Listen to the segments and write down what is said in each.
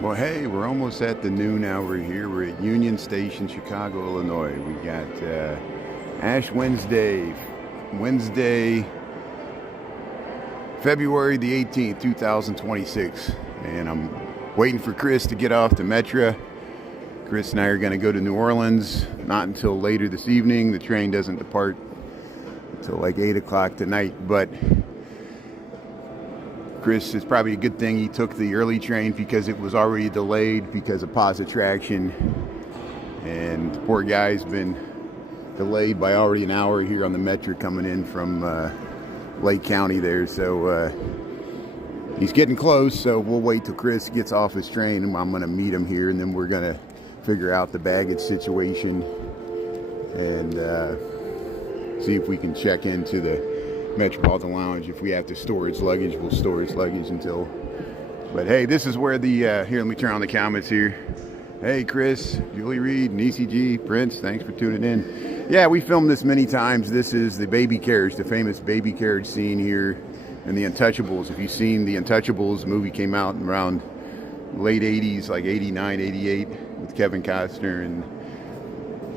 Well, hey, we're almost at the noon hour here. We're at Union Station, Chicago, Illinois. We got Ash Wednesday, February the 18th, 2026. And I'm waiting for Chris to get off the Metro. Chris and I are going to go to New Orleans, not until later this evening. The train doesn't depart until like 8 o'clock tonight, but Chris, it's probably a good thing he took the early train because it was already delayed because of positive traction. And the poor guy's been delayed by already an hour here on the Metro coming in from Lake County there. So he's getting close, so we'll wait till Chris gets off his train and I'm going to meet him here, and then we're going to figure out the baggage situation and see if we can check into the Metropolitan Lounge. If we have to store his luggage, we'll store his luggage until. But hey, this is where the here, let me turn on the comments here. Hey Chris, Julie Reed, and ECG, Prince, thanks for tuning in. Yeah, we filmed this many times. This is the baby carriage, the famous baby carriage scene here in The Untouchables. If you've seen The Untouchables, the movie came out around late 80s, like 89, 88, with Kevin Costner and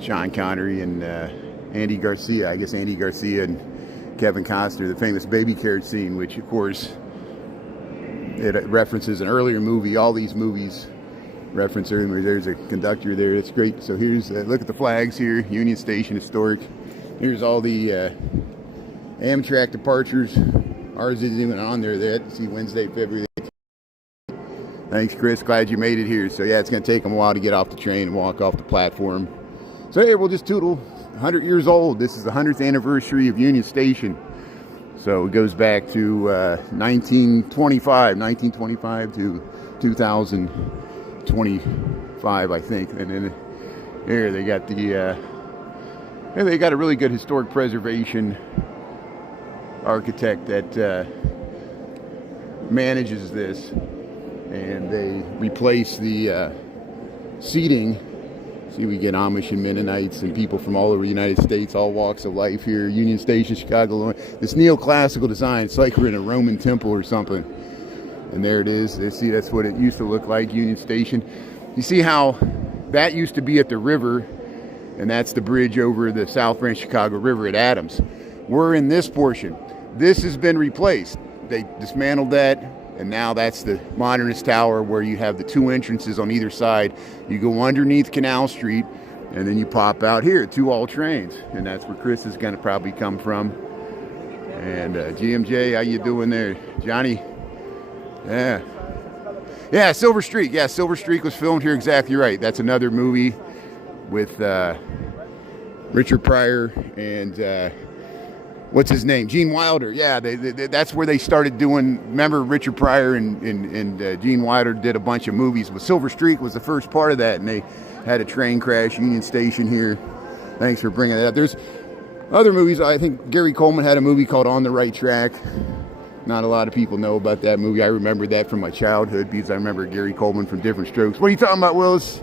Sean Connery and Andy Garcia. I guess Andy Garcia and Kevin Costner, the famous baby carriage scene, which of course it references an earlier movie. All these movies reference earlier movies. There's a conductor there. It's great. So here's look at the flags here. Union Station, historic. Here's all the Amtrak departures. Ours isn't even on there yet. See, Wednesday, February 18th. Thanks, Chris. Glad you made it here. So yeah, it's going to take them a while to get off the train and walk off the platform. So here, we'll just tootle. 100 years old. This is the 100th anniversary of Union Station. So it goes back to 1925 to 2025, I think. And then here they got the they got a really good historic preservation architect that manages this, and they replace the seating. See, we get Amish and Mennonites and people from all over the United States, all walks of life here. Union Station, Chicago, Illinois. This neoclassical design, it's like we're in a Roman temple or something. And there it is. See, that's what it used to look like, Union Station. You see how that used to be at the river, and that's the bridge over the South Branch Chicago River at Adams. We're in this portion. This has been replaced. They dismantled that. And now that's the modernist tower where you have the two entrances on either side. You go underneath Canal Street, and then you pop out here to all trains. And that's where Chris is going to probably come from. And GMJ, how you doing there? Johnny? Yeah. Yeah, Silver Streak. Yeah, Silver Streak was filmed here. Exactly right. That's another movie with Richard Pryor and... what's his name? Gene Wilder. Yeah, that's where they started doing. Remember, Richard Pryor and Gene Wilder did a bunch of movies, but Silver Streak was the first part of that, and they had a train crash, Union Station here. Thanks for bringing that up. There's other movies. I think Gary Coleman had a movie called On the Right Track. Not a lot of people know about that movie. I remember that from my childhood because I remember Gary Coleman from Different Strokes. What are you talking about, Willis?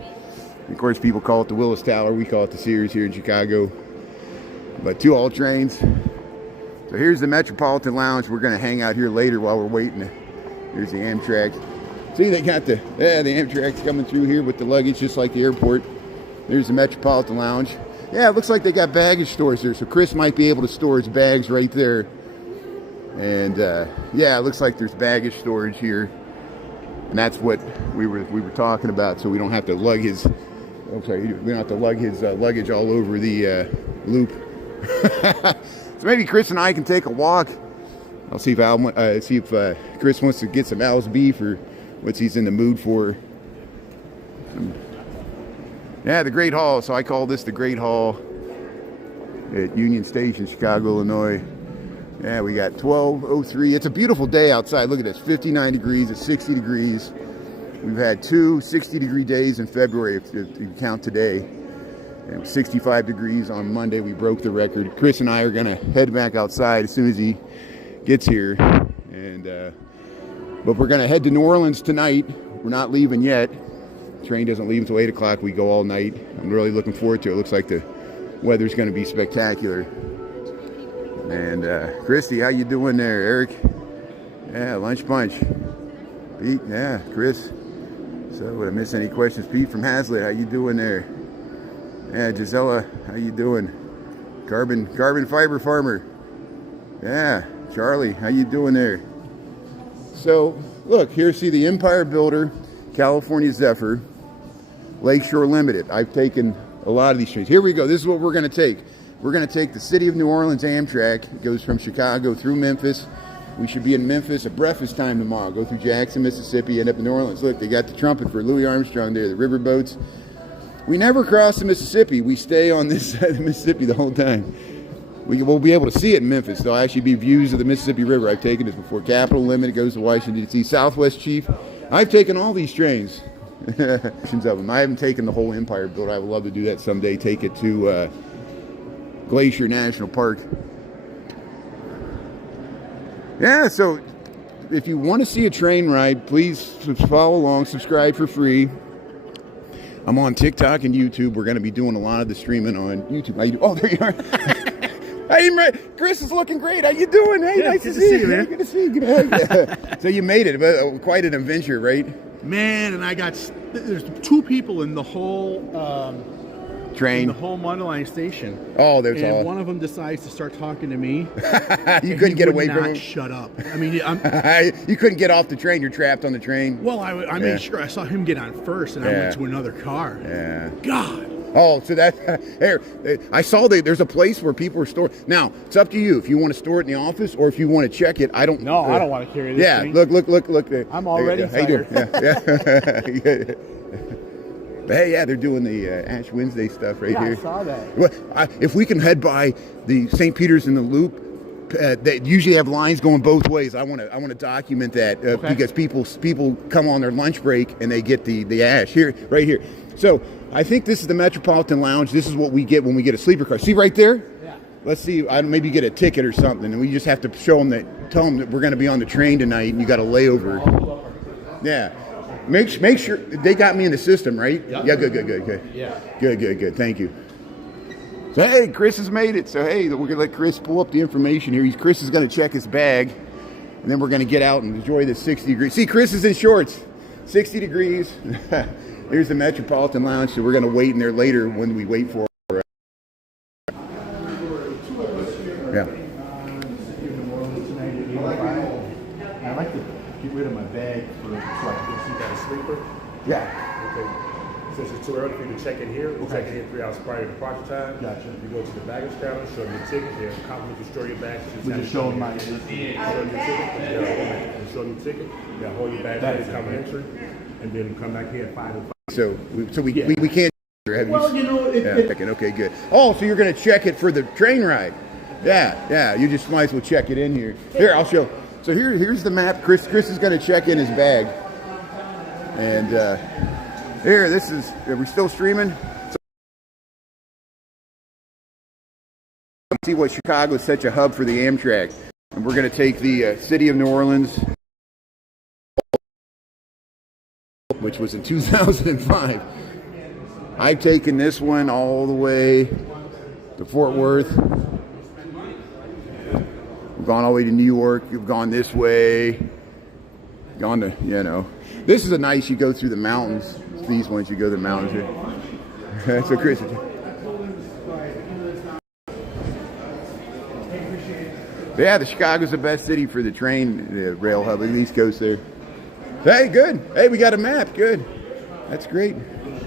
Of course, people call it the Willis Tower. We call it the Sears here in Chicago. But two all trains. So here's the Metropolitan Lounge. We're going to hang out here later while we're waiting. Here's the Amtrak. See, they got the Amtrak's coming through here with the luggage just like the airport. There's the Metropolitan Lounge. Yeah, it looks like they got baggage stores there. So Chris might be able to store his bags right there. And yeah, it looks like there's baggage storage here. And that's what we were talking about. So we don't have to lug his, we don't have to lug his luggage all over the loop. So maybe Chris and I can take a walk. I'll see if Chris wants to get some Al's beef or what he's in the mood for. Yeah, the Great Hall. So I call this the Great Hall at Union Station, Chicago, Illinois. Yeah, we got 12:03. It's a beautiful day outside. Look at this, 59 degrees. It's 60 degrees. We've had two 60-degree days in February, if you count today. And 65 degrees on Monday. We broke the record. Chris and I are going to head back outside as soon as he gets here. And but we're going to head to New Orleans tonight. We're not leaving yet. The train doesn't leave until 8 o'clock. We go all night. I'm really looking forward to it. It looks like the weather's going to be spectacular. And Christy, how you doing there? Eric? Yeah, lunch bunch. Pete, yeah, Chris. So, would I miss any questions? Pete from Hazlitt, how you doing there? Yeah, Gisela, how you doing? Carbon fiber farmer. Yeah, Charlie, how you doing there? So, look, here, see the Empire Builder, California Zephyr, Lakeshore Limited. I've taken a lot of these trains. Here we go. This is what we're going to take. We're going to take the City of New Orleans Amtrak. It goes from Chicago through Memphis. We should be in Memphis at breakfast time tomorrow. Go through Jackson, Mississippi, end up in New Orleans. Look, they got the trumpet for Louis Armstrong there, the riverboats. We never cross the Mississippi. We stay on this side of the Mississippi the whole time. We'll be able to see it in Memphis. There'll actually be views of the Mississippi River. I've taken this before. Capital Limited goes to Washington, D.C. Southwest Chief. I've taken all these trains. Of them. I haven't taken the whole Empire Builder. I would love to do that someday. Take it to Glacier National Park. Yeah, so if you want to see a train ride, please follow along, subscribe for free. I'm on TikTok and YouTube. We're going to be doing a lot of the streaming on YouTube. Oh, there you are. Chris is looking great. How you doing? Hey, yeah, nice to see you, man. Good to see you. So you made it. Quite an adventure, right? Man, and there's 2 people in the whole train, in the whole Monoline station. Oh, there's all. And one of them decides to start talking to me. You couldn't get away from him. Shut up. I mean, you couldn't get off the train. You're trapped on the train. Well, I made sure I saw him get on first, and I went to another car. Yeah. God. Oh, so that here, I saw there's a place where people are stored. Now it's up to you if you want to store it in the office or if you want to check it. I don't. No, I don't want to carry this thing. Look. I'm already tired. How you doing? Yeah. But hey, yeah, they're doing the Ash Wednesday stuff right here. I saw that. Well, if we can head by the St. Peter's in the Loop, they usually have lines going both ways. I want to document that because people come on their lunch break and they get the ash here, right here. So I think this is the Metropolitan Lounge. This is what we get when we get a sleeper car. See right there? Yeah. Let's see. Maybe get a ticket or something, and we just have to show them tell them that we're going to be on the train tonight, and you got a layover. Yeah. Make sure they got me in the system, right? Yep. Yeah. Good. Yeah. Good. Thank you. So hey, Chris has made it. So hey, we're gonna let Chris pull up the information here. Chris is gonna check his bag, and then we're gonna get out and enjoy this 60 degrees. See, Chris is in shorts. 60 degrees. Here's the Metropolitan Lounge. So we're gonna wait in there later when we wait for. Yeah. I like to get rid of my bag so I can see that sleeper. Yeah. Okay. Since it's too early for you to check in here, we'll check in here 3 hours prior to departure time. Gotcha. You go to the baggage counter, show them your ticket. They'll compliment you, store your bags. We just show them my show them your ticket. Show them your ticket. Yeah, hold your bag for complimentary, and then come back here at 5 and 5. So we can't. Well, Okay, good. Oh, so you're going to check it for the train ride? Yeah. You just might as well check it in here. Here, I'll show. So here's the map. Chris is going to check in his bag, and here. Are we still streaming? See what Chicago is such a hub for the Amtrak, and we're going to take the City of New Orleans, which was in 2005. I've taken this one all the way to Fort Worth. We've gone all the way to New York. You've gone this way. Gone to, This is you go through the mountains. These ones, you go to the mountains here. So Chris. Yeah, the Chicago's the best city for the train rail hub, at the East Coast there. Hey, good. Hey, we got a map. Good. That's great.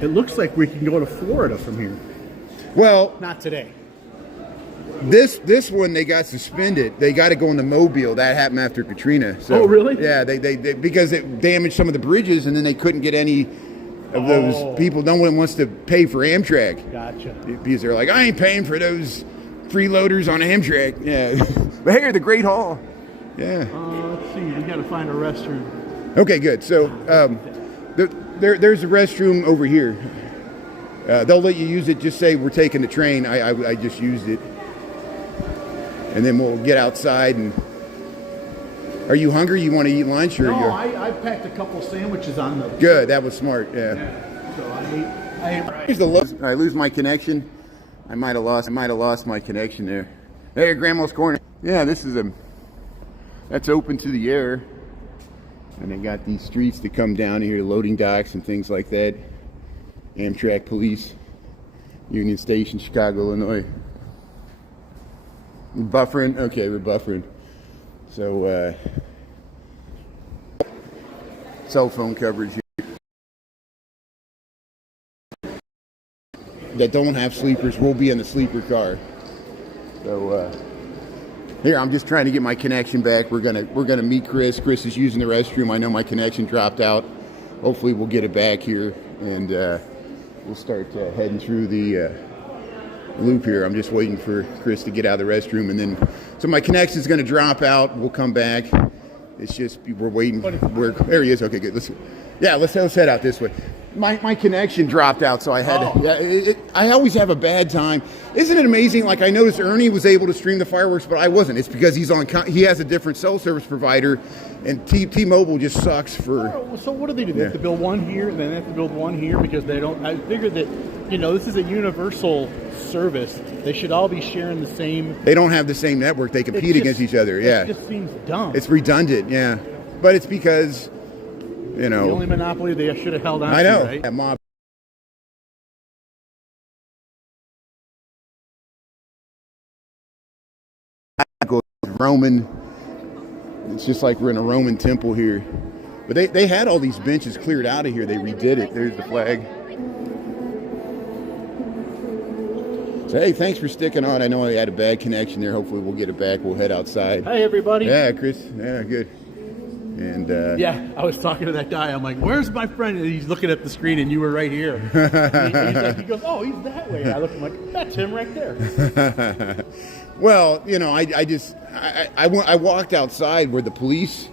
It looks like we can go to Florida from here. Well, not today. This one they got suspended. They got to go in the Mobile. That happened after Katrina. So, oh, really? Yeah, they because it damaged some of the bridges, and then they couldn't get any of those people. No one wants to pay for Amtrak. Gotcha. Because they're like, I ain't paying for those freeloaders on Amtrak. Yeah. But here, the Great Hall. Yeah. Let's see. We got to find a restroom. Okay, good. So there's a restroom over here. They'll let you use it. Just say we're taking the train. I just used it. And then we'll get outside. And are you hungry? You want to eat lunch? Or no, I packed a couple sandwiches on the. Good. That was smart. Yeah. So I ate right. Here's the I lose my connection. I might have lost my connection there. There, Grandma's Corner. Yeah, this is that's open to the air. And they got these streets that come down here, loading docks and things like that. Amtrak police, Union Station, Chicago, Illinois. Buffering? Okay, we're buffering. So, cell phone coverage here. That don't have sleepers will be in the sleeper car. So, here, I'm just trying to get my connection back. We're gonna meet Chris. Chris is using the restroom. I know my connection dropped out. Hopefully we'll get it back here, and we'll start heading through the loop here. I'm just waiting for Chris to get out of the restroom, and then so my connection's gonna drop out. We'll come back. It's just we're waiting. There he is. Okay, good. Let's head out this way. My connection dropped out, so I had to. I always have a bad time. Isn't it amazing? Like I noticed Ernie was able to stream the fireworks, but I wasn't. It's because he has a different cell service provider, and T-Mobile just sucks for. So what do? They have to build one here, and then they have to build one here because they don't. I figured that this is a universal service. They should all be sharing the same. They don't have the same network. They compete against each other. Yeah, it just seems dumb. It's redundant. Yeah, but it's because. The only monopoly they should have held on I know. to, right? That mob. Roman. It's just like we're in a Roman temple here. But they had all these benches cleared out of here. They redid it. There's the flag. So, hey, thanks for sticking on. I know I had a bad connection there. Hopefully we'll get it back. We'll head outside. Hey, everybody. Yeah, Chris. Yeah, good. And I was talking to that guy. I'm like, "Where's my friend?" And he's looking at the screen, and you were right here. He goes, "Oh, he's that way." And I look, I'm like, "That's him right there." Well, I walked outside where the police.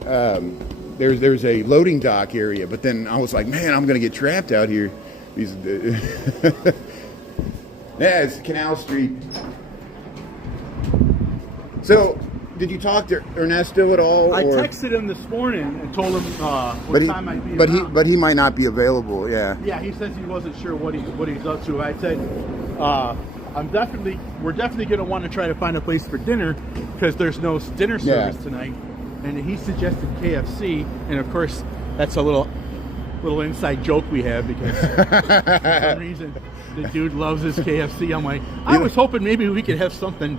There's a loading dock area, but then I was like, "Man, I'm gonna get trapped out here." It's Canal Street. So. Did you talk to Ernesto at all? I texted him this morning and told him what time I'd be around. But he might not be available. Yeah. Yeah, he says he wasn't sure what he's up to. I said, we're definitely going to want to try to find a place for dinner because there's no dinner service tonight. And he suggested KFC, and of course that's a little inside joke we have because for some reason the dude loves his KFC. I'm like, I was hoping maybe we could have something,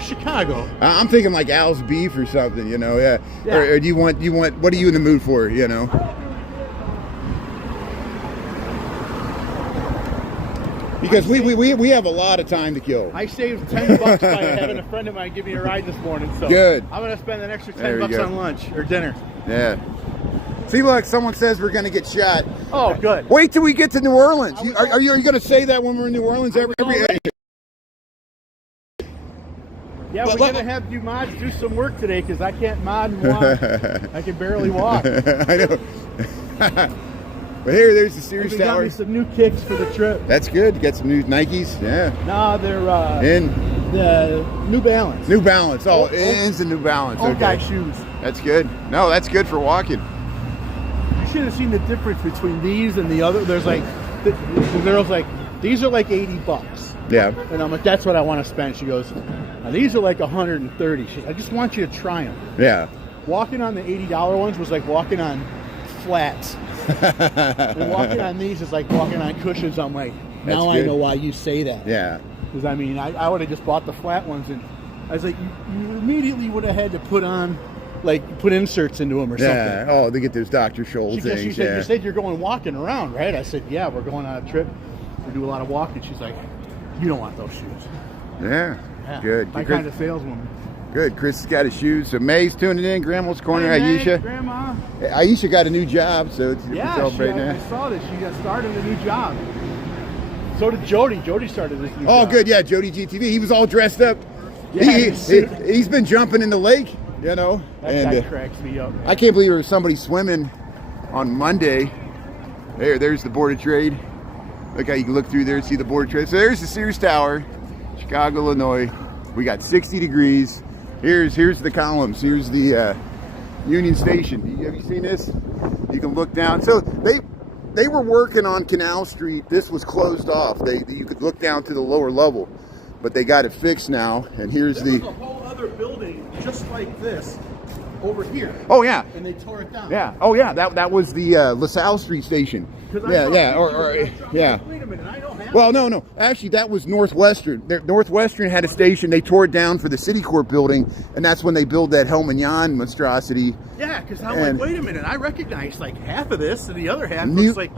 Chicago. I'm thinking like Al's Beef or something, yeah. Or do you want? What are you in the mood for, Because we have a lot of time to kill. I saved $10 by having a friend of mine give me a ride this morning. So good. I'm going to spend an extra $10 on lunch or dinner. Yeah. See, look, someone says we're going to get shot. Oh, good. Wait till we get to New Orleans. Are you going to say that when we're in New Orleans? Yeah, we're going to have you mods do some work today because I can't mod and walk. I can barely walk. I know. But there's the Sears Tower. Got me some new kicks for the trip. That's good. You got some new Nikes? Yeah. No, they're the New Balance. New Balance. Oh, it's the New Balance. Old guy shoes. That's good. No, that's good for walking. You should have seen the difference between these and the other. There's like, the girl's like, these are like $80. Yeah. And I'm like, that's what I want to spend. She goes, now these are like 130. She goes, I just want you to try them. Yeah. Walking on the $80 ones was like walking on flats. And walking on these is like walking on cushions. I'm like, now I know why you say that. Yeah. Because I would have just bought the flat ones, and I was like, you immediately would have had to put inserts into them or something. Yeah. Oh, they get those Dr. Scholl things. She said, you said you're going walking around, right? I said, yeah, we're going on a trip. We do a lot of walking. She's like, you don't want those shoes. Yeah. Good. My kind of saleswoman. Good. Chris has got his shoes. So May's tuning in. Grandma's Corner. Hey, Aisha. May, Grandma. Aisha got a new job, so it's celebrating that. I saw that she got started a new job. So did Jody. Jody started this new job. Oh, good. Yeah, Jody GTV. He was all dressed up. Yeah, he's been jumping in the lake, That guy cracks me up. I can't believe there was somebody swimming on Monday. There's the Board of Trade. Look how you can look through there and see the Board of Trade. So there's the Sears Tower, Chicago, Illinois. We got 60 degrees. Here's the columns. Here's the Union Station. Have you seen this? You can look down. So they were working on Canal Street. This was closed off. You could look down to the lower level, but they got it fixed now. And here's There's a whole other building just like this over here. Oh yeah. And they tore it down. Yeah. Oh yeah. That was the LaSalle Street station. Yeah. Yeah. Wait a minute. I don't have. Well, no. Actually, that was Northwestern. Northwestern had a station. They tore it down for the City Court building, and that's when they built that Hellman Yon monstrosity. Yeah, because I'm like, wait a minute. I recognize like half of this, and the other half looks like,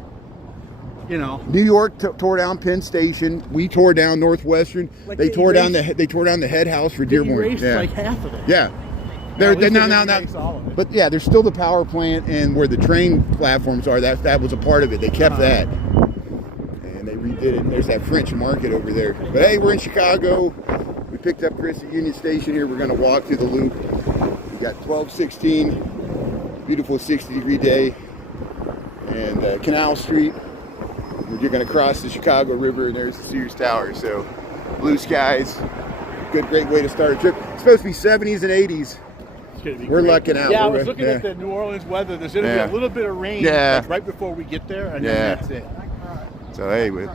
you know. New York tore down Penn Station. We tore down Northwestern. Like they tore down the head house for Dearborn. Erased like half of it. Yeah. But yeah, there's still the power plant and where the train platforms are. That was a part of it. They kept that, and they redid it. And there's that French market over there. But hey, we're in Chicago. We picked up Chris at Union Station here. We're going to walk through the loop. We got 1216, beautiful 60-degree day, and Canal Street. You're going to cross the Chicago River, and there's the Sears Tower. So blue skies, great way to start a trip. It's supposed to be 70s and 80s. We're lucking out. Yeah, I was looking at the New Orleans weather. There's going to be a little bit of rain like, right before we get there, and then that's it. So, hey, I'm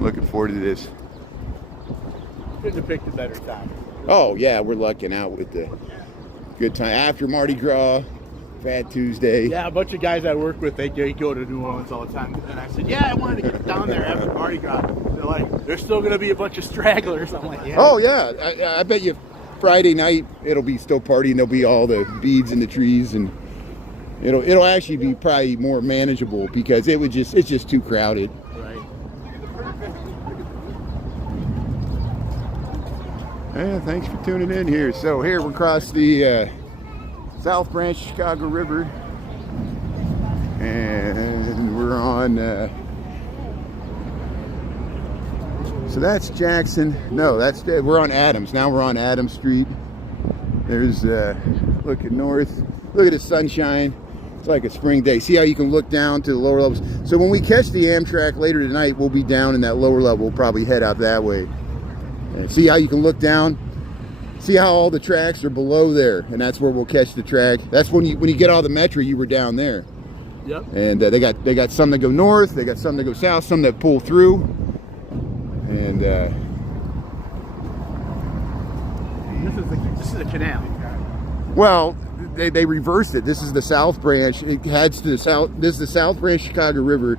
looking forward to this. Couldn't have picked a better time. Oh, yeah, we're lucking out with the good time. After Mardi Gras, Fat Tuesday. Yeah, a bunch of guys I work with, they go to New Orleans all the time. And I said, yeah, I wanted to get down there after Mardi Gras. They're like, there's still going to be a bunch of stragglers. I'm like, yeah. Oh, yeah. I bet you Friday night it'll be still partying. There'll be all the beads in the trees, and it'll actually be probably more manageable because it's just too crowded. Right. Yeah, thanks for tuning in here. So here we're across the South Branch Chicago River, and we're on so that's Jackson. No, we're on Adams. Now we're on Adams Street. There's look at north. Look at the sunshine. It's like a spring day. See how you can look down to the lower levels. So when we catch the Amtrak later tonight, we'll be down in that lower level. We'll probably head out that way. And see how you can look down. See how all the tracks are below there, and that's where we'll catch the track. That's when you get all the Metro, you were down there. Yep. And they got some that go north, they got some that go south, some that pull through. And this is a canal. Well, they reversed it. This is the South Branch. It heads to the south. This is the South Branch Chicago River.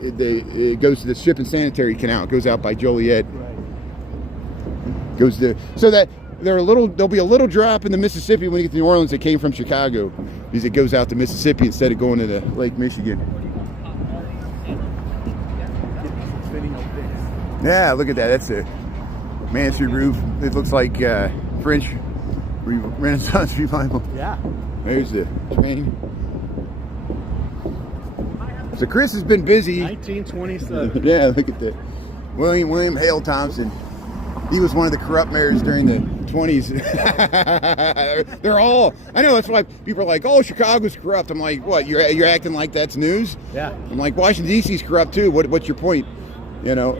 It goes to the Ship and Sanitary Canal. It goes out by Joliet. Right. Goes there, so that there'll be a little drop in the Mississippi when you get to New Orleans that came from Chicago, because it goes out to Mississippi instead of going to the Lake Michigan. Yeah, look at that. That's a mansard roof. It looks like French Renaissance revival. Yeah. There's the train. So Chris has been busy. 1927. Yeah, look at that. William Hale Thompson. He was one of the corrupt mayors during the 20s. They're all, I know, that's why people are like, oh, Chicago's corrupt. I'm like, what, you're acting like that's news? Yeah. I'm like, Washington, D.C.'s corrupt too. What's your point? You know,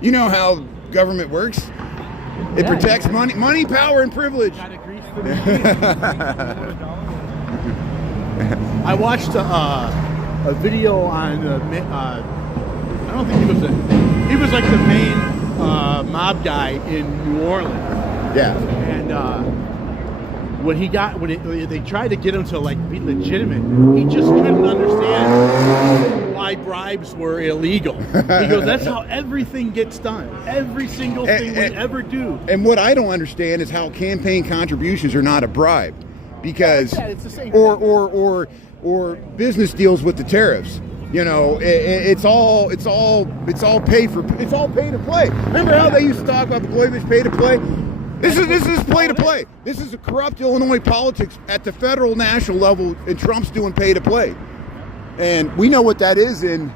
you know how government works. It protects money, power, and privilege. Gotta grease the I watched a video on, I don't think he was like the main mob guy in New Orleans. Yeah. And when they tried to get him to like be legitimate, he just couldn't understand why bribes were illegal. He goes, that's how everything gets done. Every single thing we ever do. And what I don't understand is how campaign contributions are not a bribe, because it's the same or business deals with the tariffs. You know, it's all pay to play. Remember how they used to talk about Blagojevich pay to play? This is play to play. This is a corrupt Illinois politics at the federal national level, and Trump's doing pay to play. And we know what that is in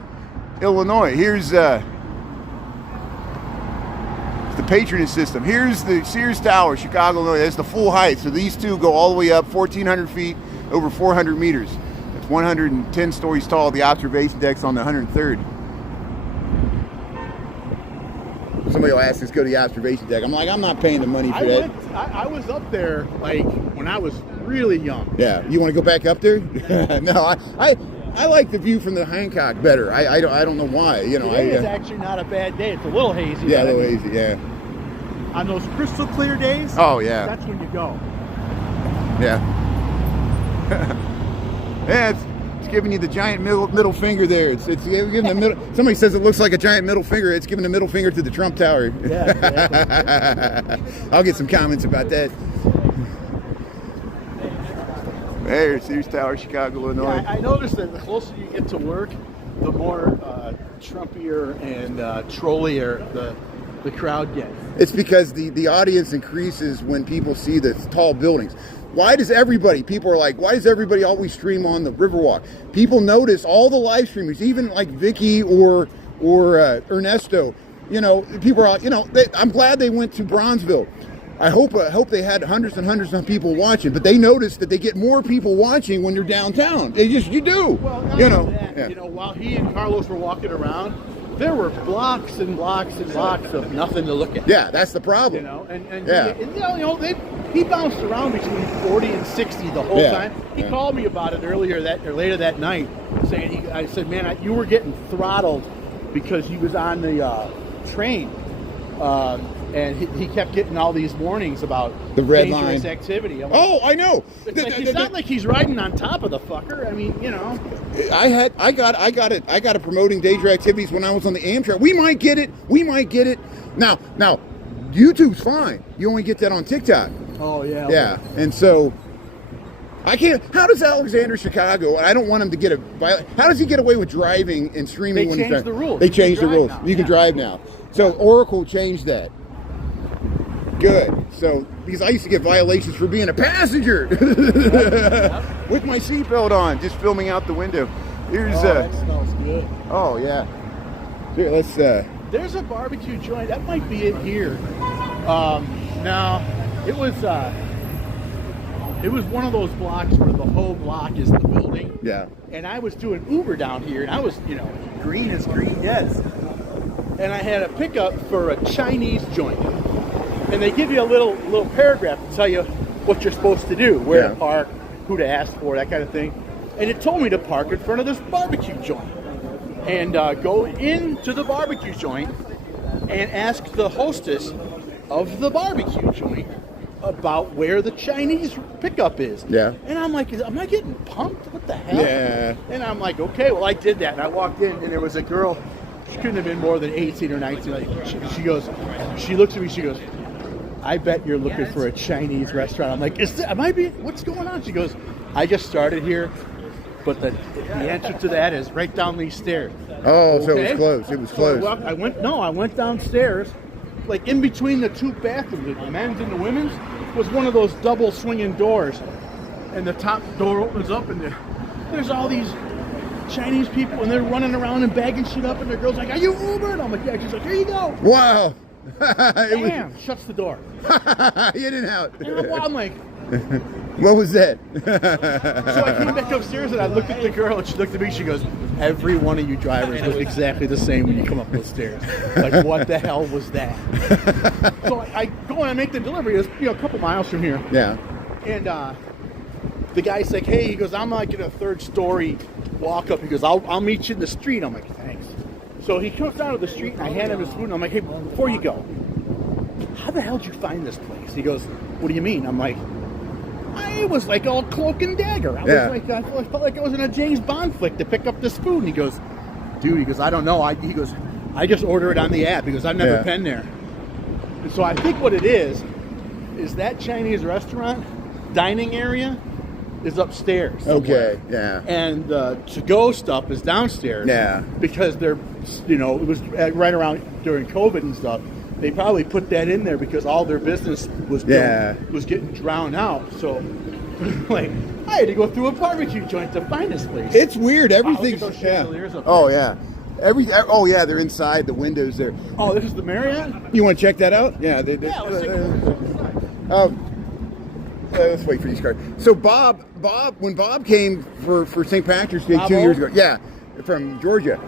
Illinois. Here's the patronage system. Here's the Sears Tower, Chicago, Illinois. That's the full height. So these two go all the way up 1,400 feet, over 400 meters. It's 110 stories tall. The observation deck's on the 103rd. Somebody will ask us to go to the observation deck. I'm like, I'm not paying the money for that. I was up there like when I was really young. Yeah, you want to go back up there? No, I like the view from the Hancock better. I don't know why. You know, Today is actually not a bad day. It's a little hazy. Yeah, a little hazy. Yeah. on those crystal clear days. Oh yeah. That's when you go. Yeah. Yeah, it's giving you the giant middle finger there. It's giving the middle. Somebody says it looks like a giant middle finger. It's giving the middle finger to the Trump Tower. Yeah. Exactly. I'll get some comments about that. There's Sears Tower, Chicago, Illinois. Yeah, I noticed that the closer you get to work, the more Trumpier and trollier the crowd gets. It's because the audience increases when people see the tall buildings. Why does everybody always stream on the Riverwalk? People notice all the live streamers, even like Vicky or Ernesto. You know, people are, you know, I'm glad they went to Bronzeville. I hope they had hundreds and hundreds of people watching, but they noticed that they get more people watching when you're downtown. You do. Well, you know. That, yeah. you know, while he and Carlos were walking around, there were blocks and blocks and blocks of nothing to look at. Yeah, that's the problem. You know, and yeah. He bounced around between 40 and 60 the whole time. He called me about it later that night, saying I said, man, you were getting throttled because he was on the train. And he kept getting all these warnings about the red dangerous line activity. Like, oh, I know. It's not like he's riding on top of the fucker. I mean, you know. I got it promoting dangerous activities when I was on the Amtrak. We might get it. Now, YouTube's fine. You only get that on TikTok. Oh yeah. Yeah, and so I can't. How does Alexander Chicago? I don't want him to get how does he get away with driving and streaming? They changed the rules. They changed the rules. You can yeah. drive now. So Oracle changed that. Good. So, because I used to get violations for being a passenger with my seatbelt on, just filming out the window. Here's that smells good. Oh yeah. Here, let's. There's a barbecue joint that might be it here. No, it was one of those blocks where the whole block is the building. Yeah. And I was doing Uber down here, and I was, you know, green is green, yes. And I had a pickup for a Chinese joint. And they give you a little paragraph to tell you what you're supposed to do, where to park, who to ask for, that kind of thing. And it told me to park in front of this barbecue joint and go into the barbecue joint and ask the hostess of the barbecue joint about where the Chinese pickup is. Yeah. And I'm like, am I getting pumped? What the hell? Yeah. And I'm like, okay, well, I did that. And I walked in, and there was a girl. She couldn't have been more than 18 or 19. Like, she looks at me, she goes, I bet you're looking for a Chinese restaurant. I'm like, what's going on? She goes, I just started here, but the answer to that is right down these stairs. Oh, okay? So it was closed. It was closed. So I went downstairs, like in between the two bathrooms, the men's and the women's, was one of those double swinging doors. And the top door opens up, and there's all these Chinese people, and they're running around and bagging shit up, and the girl's like, are you Uber? And I'm like, yeah. She's like, here you go. Wow. Bam! Shuts the door. You didn't have it. And I'm like, what was that? So I came back upstairs and I looked at the girl, and she looked at me. She goes, every one of you drivers look exactly the same when you come up those stairs. Like, what the hell was that? So I go and I make the delivery. It's, you know, a couple miles from here. Yeah. And the guy's like, hey, he goes, I'm like in a third story walk up. He goes, I'll meet you in the street. I'm like, thanks. So he comes down to the street, and I hand him his food, and I'm like, hey, before you go, how the hell did you find this place? He goes, what do you mean? I'm like, I was like all cloak and dagger. I felt like I was in a James Bond flick to pick up this food. And he goes, dude, I don't know. He goes, I just order it on the app. He goes, I've never been there. And so I think what it is that Chinese restaurant dining area is upstairs somewhere. Okay, yeah. And the to-go stuff is downstairs. Yeah. Because they're, you know, it was right around during COVID and stuff. They probably put that in there because all their business was getting drowned out. So, like, I had to go through a barbecue joint to find this place. It's weird. Everything's those chandeliers up Oh there. yeah. They're inside the windows there. Oh, this is the Marriott? You want to check that out? Yeah. Let's take a look. Let's wait for these cards. So when Bob came for St. Patrick's Day Bob 2 years ago, from Georgia,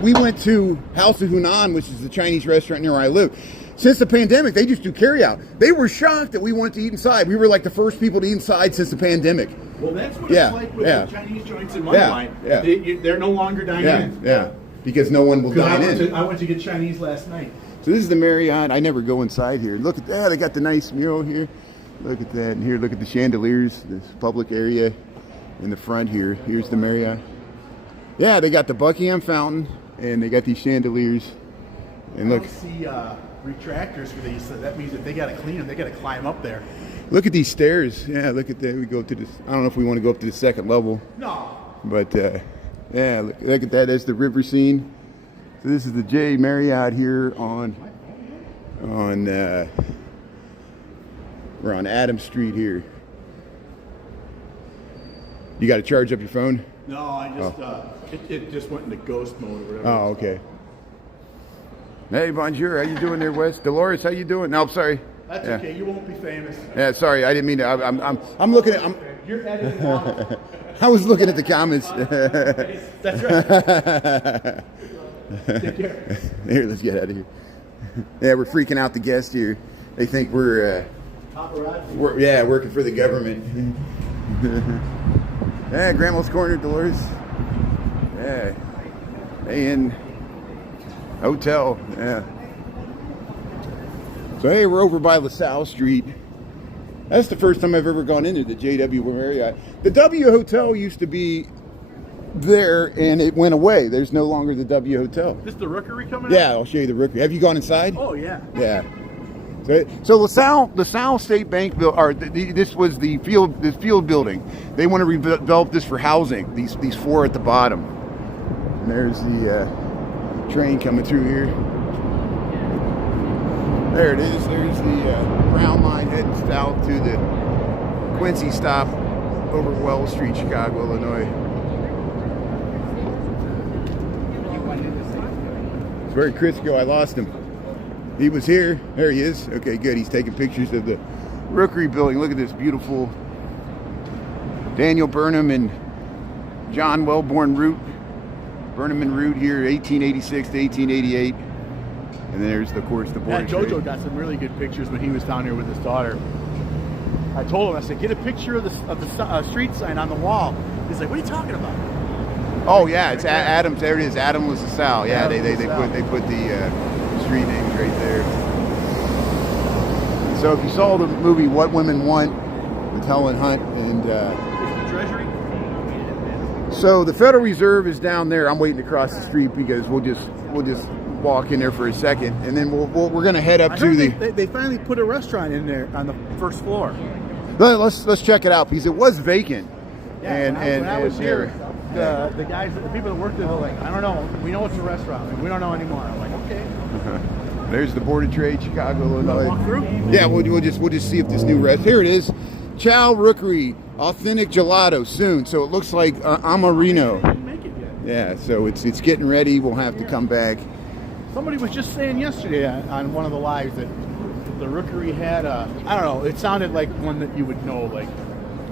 we went to House of Hunan, which is the Chinese restaurant near where I live. Since the pandemic, they just do carry out. They were shocked that we wanted to eat inside. We were like the first people to eat inside since the pandemic. Well, that's what it's like with the Chinese joints in my line. They're no longer dining in. Yeah, because no one will dine in. I went to get Chinese last night. So this is the Marriott. I never go inside here. Look at that. They got the nice mural here. Look at that. And here, look at the chandeliers, this public area in the front here. Here's the Marriott. Yeah, they got the Buckingham Fountain, and they got these chandeliers. And look. I don't see retractors for these, so that means if they got to clean them, they got to climb up there. Look at these stairs. Yeah, look at that. We go up to this. I don't know if we want to go up to the second level. No. But yeah, look at that. That's the river scene. So this is the J Marriott here we're on Adams Street here. You got to charge up your phone? No, I just it just went into ghost mode or whatever. Oh, okay. Hey, bonjour. How you doing there, Wes? Dolores, how you doing? No, I'm sorry. That's okay. You won't be famous. Yeah, sorry. I didn't mean to. I'm looking at. You're editing out. I was looking at the comments. That's right. Take care. Here, let's get out of here. Yeah, we're freaking out the guests here. They think we're working for the government. Yeah, Grandma's Corner, Dolores. Yeah. And hotel. Yeah. So hey, we're over by LaSalle Street. That's the first time I've ever gone into the JW Marriott. The W Hotel used to be there, and it went away. There's no longer the W Hotel. This is the Rookery coming Yeah, I'll show you the Rookery. Have you gone inside? Oh, yeah. Yeah. So LaSalle State Bank this was the field building. They want to redevelop this for housing. These four at the bottom. And there's the train coming through here. There it is. There's the Brown line heading south to the Quincy stop over Wells Street, Chicago, Illinois. Where did Chris go? I lost him. He was here. There he is. Okay, good. He's taking pictures of the Rookery Building. Look at this beautiful Daniel Burnham and John Wellborn route. Burnham and route here, 1886 to 1888. And there's, of course, the board. Yeah, Jojo got some really good pictures when he was down here with his daughter. I told him, I said, get a picture of the street sign on the wall. He's like, what are you talking about? Oh yeah, it's Adams. There it is. Adam LaSalle. Yeah, they put the street names right there. So if you saw the movie What Women Want with Helen Hunt and the Treasury. So the Federal Reserve is down there. I'm waiting to cross the street because we'll just walk in there for a second, and then we're going to head up to the. They finally put a restaurant in there on the first floor. Let's check it out because it was vacant. Yeah, when I was here. The guys, the people that worked there, were like, I don't know. We know it's a restaurant. We don't know anymore. I'm like, okay. There's the Board of Trade, Chicago, Illinois. Walk through? Yeah, we'll just see if this new here it is, Chow Rookery, authentic gelato soon. So it looks like Amarino. Didn't make it yet. Yeah, so it's getting ready. We'll have to come back. Somebody was just saying yesterday on one of the lives that the Rookery had I don't know. It sounded like one that you would know, like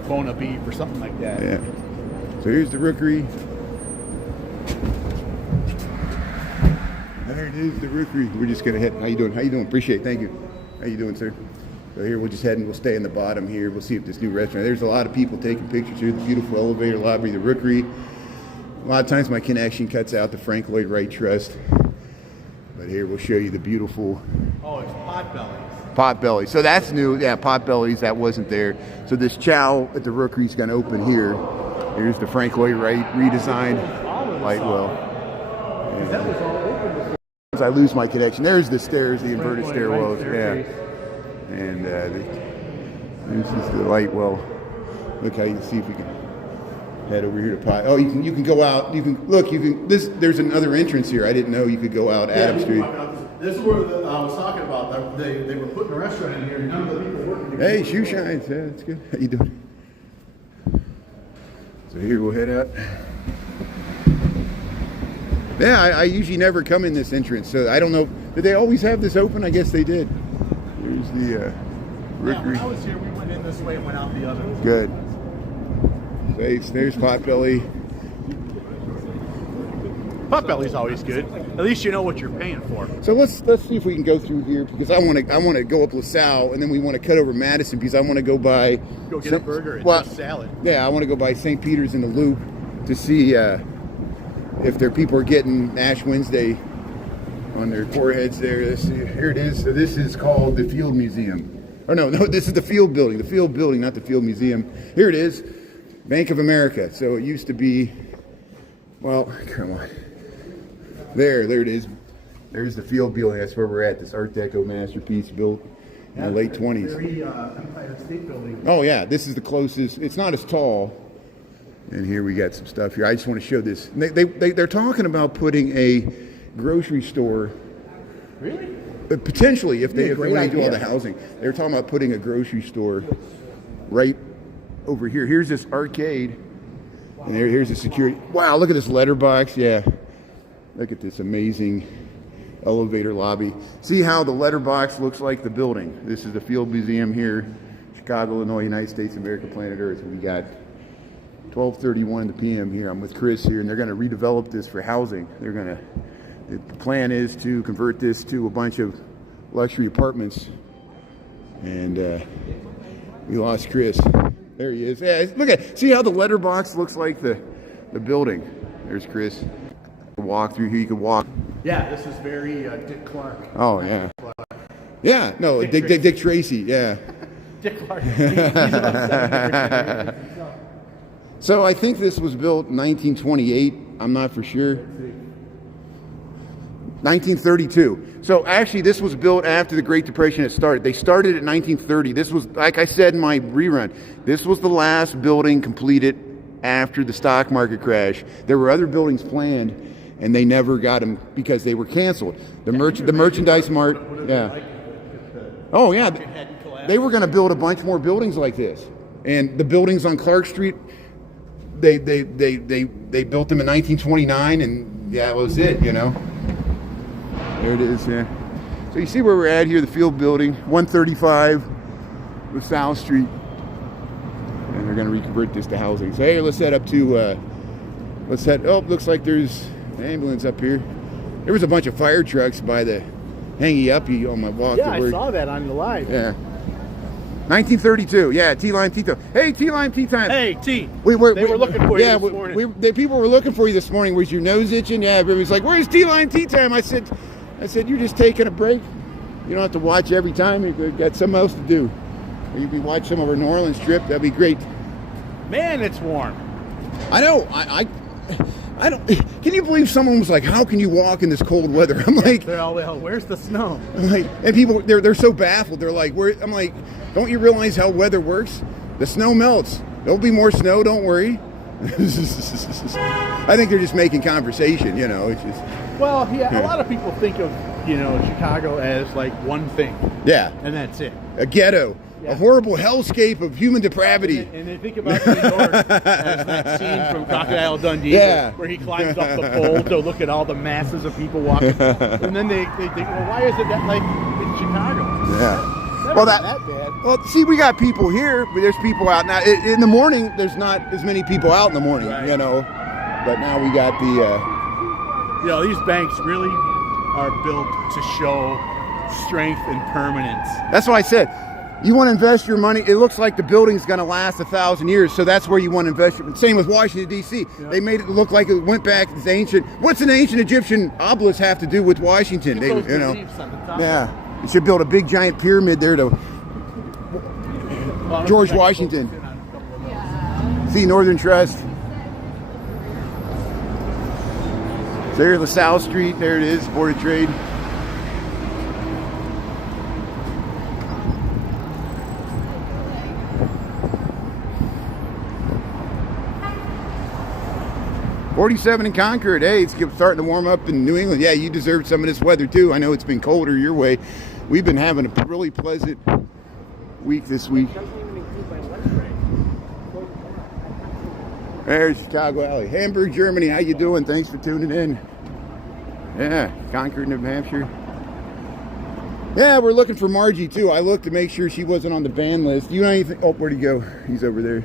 Bona Beef or something like that. Yeah. So here's the Rookery. There it is, the Rookery. We're just gonna head. How you doing? How you doing? Appreciate it. Thank you. How you doing, sir? So here we'll just head and we'll stay in the bottom here. We'll see if this new restaurant. There's a lot of people taking pictures here. The beautiful elevator lobby, the Rookery. A lot of times my connection cuts out the Frank Lloyd Wright Trust. But here we'll show you the beautiful. Oh, it's Potbellies. Potbelly. So that's new. Yeah, Potbellies. That wasn't there. So this Chow at the Rookery is going to open here. Here's the Frank Lloyd Wright redesigned light well. That was all open. As I lose my connection, there's the stairs, the inverted stairwells. Yeah. And this is the light well. Look how you can see if we can head over here to Pot. Oh, you can go out. You can look. You can. There's another entrance here. I didn't know you could go out Adams Street. This is where I was talking about. They were putting a restaurant in here. None of the people working. Hey, shoe shines. Yeah, that's good. How you doing? So here we'll head out. Yeah, I usually never come in this entrance, so I don't know. Did they always have this open? I guess they did. Here's the Rookery. Yeah, when I was here, we went in this way and went out the other. Good. There's Potbelly. Potbelly's always good. At least you know what you're paying for. So let's see if we can go through here because I want to go up LaSalle and then we want to cut over Madison because I want to go by. Go get a burger and just salad. Yeah, I want to go by St. Peter's in the Loop to see if their people are getting Ash Wednesday on their foreheads there. Here it is. So this is called the Field Museum. Or no, this is the Field Building. The Field Building, not the Field Museum. Here it is. Bank of America. So it used to be, well, come on. There it is. There's the Field Building. That's where we're at. This Art Deco masterpiece built in the late 20s. Empire State Building. Oh yeah, this is the closest. It's not as tall. And here we got some stuff here. I just want to show this. They're talking about putting a grocery store. Really? Potentially, if they do all the housing. They're talking about putting a grocery store right over here. Here's this arcade. And here's the security. Wow, look at this letterbox. Yeah. Look at this amazing elevator lobby. See how the letterbox looks like the building. This is the Field Museum here, Chicago, Illinois, United States, America, planet Earth. We got 12:31 in the PM here. I'm with Chris here, and they're going to redevelop this for housing. The plan is to convert this to a bunch of luxury apartments. And we lost Chris. There he is. Yeah, see how the letterbox looks like the building. There's Chris. Walk through here. You can walk. Yeah, this is very Dick Clark. Oh yeah. Yeah, no, Dick Tracy. Yeah. Dick Clark. So I think this was built in 1928. I'm not for sure. 1932. So actually, this was built after the Great Depression had started. They started in 1930. This was, like I said in my rerun, this was the last building completed after the stock market crash. There were other buildings planned, and they never got them because they were canceled. The Merchandise Mart, yeah. Oh yeah, they were going to build a bunch more buildings like this, and the buildings on Clark Street, they built them in 1929, and yeah, that was it, you know. There it is, yeah. So you see where we're at here, the Field Building, 135 with South Street, and they're going to reconvert this to housing. So here, let's head up to, oh, looks like there's an ambulance up here. There was a bunch of fire trucks by the hangy-uppy on my walk. Yeah, I saw that on the live. Yeah. 1932, yeah, T-Line Tea Time. Hey, T-Line Tea Time. Hey, T. They were looking for you this morning. People were looking for you this morning. Was your nose itching? Yeah, everybody's like, where's T-Line Tea Time? I said, you're just taking a break. You don't have to watch every time. You've got something else to do. Or you can watch some of our New Orleans trip. That'd be great. Man, it's warm. I know. I don't. Can you believe someone was like, "How can you walk in this cold weather?" I'm like, well, where's the snow? I'm like, and people, they're so baffled. They're like, "Where?" I'm like, "Don't you realize how weather works? The snow melts. There'll be more snow. Don't worry." I think they're just making conversation. You know, it's just. Well, yeah, a lot of people think of Chicago as like one thing. Yeah. And that's it. A ghetto. Yeah. A horrible hellscape of human depravity. And they think about New York as that scene from Crocodile Dundee, where he climbs up the pole to look at all the masses of people walking. And then they think, well, why is it that like it's Chicago? Yeah. Well, that bad. Well, see, we got people here, but there's people out now. In the morning, there's not as many people out in the morning, right. But now we got the. These banks really are built to show strength and permanence. That's what I said. You want to invest your money. It looks like the building's going to last 1,000 years, so that's where you want to invest. Same with Washington D.C. Yep. They made it look like it went back to ancient. What's an ancient Egyptian obelisk have to do with Washington? Yeah, they should build a big giant pyramid there to George Washington. See, Northern Trust. So here's the South Street. There it is, Board of Trade. '47 in Concord. Hey, it's starting to warm up in New England. Yeah, you deserve some of this weather too. I know it's been colder your way. We've been having a really pleasant week this week. There's Chicago Alley. Hamburg, Germany. How you doing? Thanks for tuning in. Yeah, Concord, New Hampshire. Yeah, we're looking for Margie too. I looked to make sure she wasn't on the ban list. Do you know anything? Oh, where'd he go? He's over there.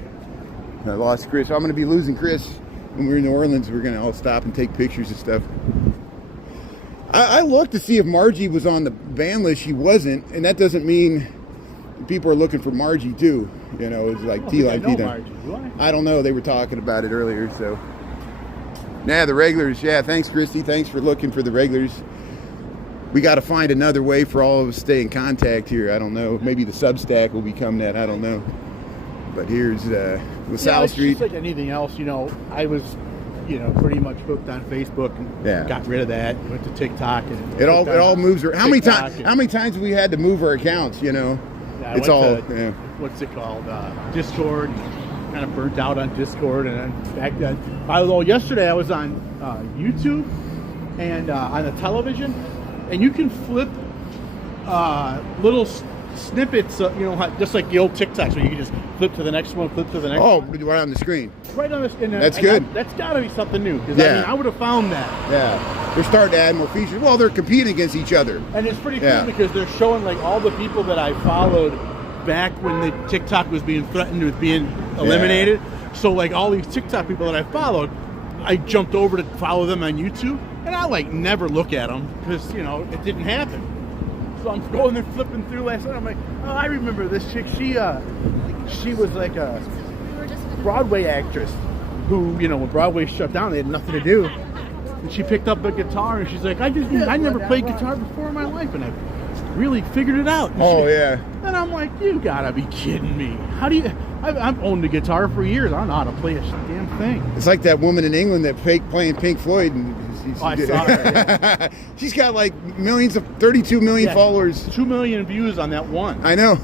I lost Chris. I'm going to be losing Chris. When we're in New Orleans, we're going to all stop and take pictures and stuff. I looked to see if Margie was on the ban list. She wasn't, and that doesn't mean people are looking for Margie too. It's like T-Line. I don't know. They were talking about it earlier, so. Yeah, the regulars. Yeah, thanks, Christy. Thanks for looking for the regulars. we got to find another way for all of us to stay in contact here. I don't know. Maybe the Substack will become that. I don't know. But here's LaSalle Street. Just like anything else, I was, pretty much hooked on Facebook and got rid of that. Went to TikTok and it all moves around. How many times have we had to move our accounts? It's all. What's it called? Discord. Kind of burnt out on Discord, and then back then. Although yesterday I was on YouTube and on the television, and you can flip little snippets, just like the old TikToks, where you can just flip to the next one, flip to the next one. Oh, right on the screen. Right on the screen. That's good. That's got to be something new, because I would have found that. Yeah, they're starting to add more features. Well, they're competing against each other. And it's pretty cool because they're showing like all the people that I followed back when the TikTok was being threatened with being eliminated. So like all these TikTok people that I followed, I jumped over to follow them on YouTube, and I like never look at them because it didn't happen. So I'm going and flipping through last night. I'm like, oh, I remember this chick. She was like a Broadway actress who, when Broadway shut down, they had nothing to do. And she picked up a guitar, and she's like, I never played guitar before in my life, and I really figured it out. And And I'm like, you gotta be kidding me. How do you... I've owned a guitar for years. I don't know how to play a damn thing. It's like that woman in England that playing Pink Floyd. And I saw her. Yeah. She's got like 32 million followers. 2 million views on that one. I know.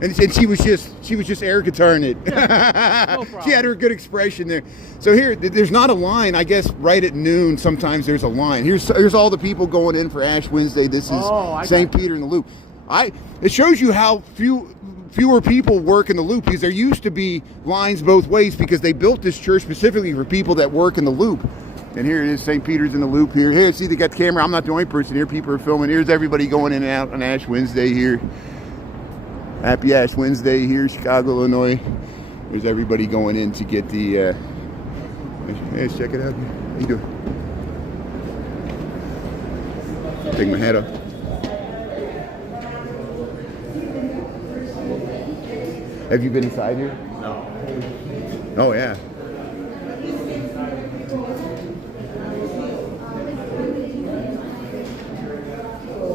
And she was just air guitaring it. Yeah, no problem. She had her good expression there. So here, there's not a line. I guess right at noon, sometimes there's a line. Here's all the people going in for Ash Wednesday. This is St. Peter in the Loop. It shows you how fewer people work in the Loop, because there used to be lines both ways, because they built this church specifically for people that work in the Loop. And here it is, St. Peter's in the Loop here. Here, see, they got the camera. I'm not the only person here. People are filming. Here's everybody going in and out on Ash Wednesday here. Happy Ash Wednesday here, Chicago, Illinois. There's everybody going in to get the... hey, let's check it out. How you doing? Take my hat off. Have you been inside here? No. Oh, yeah.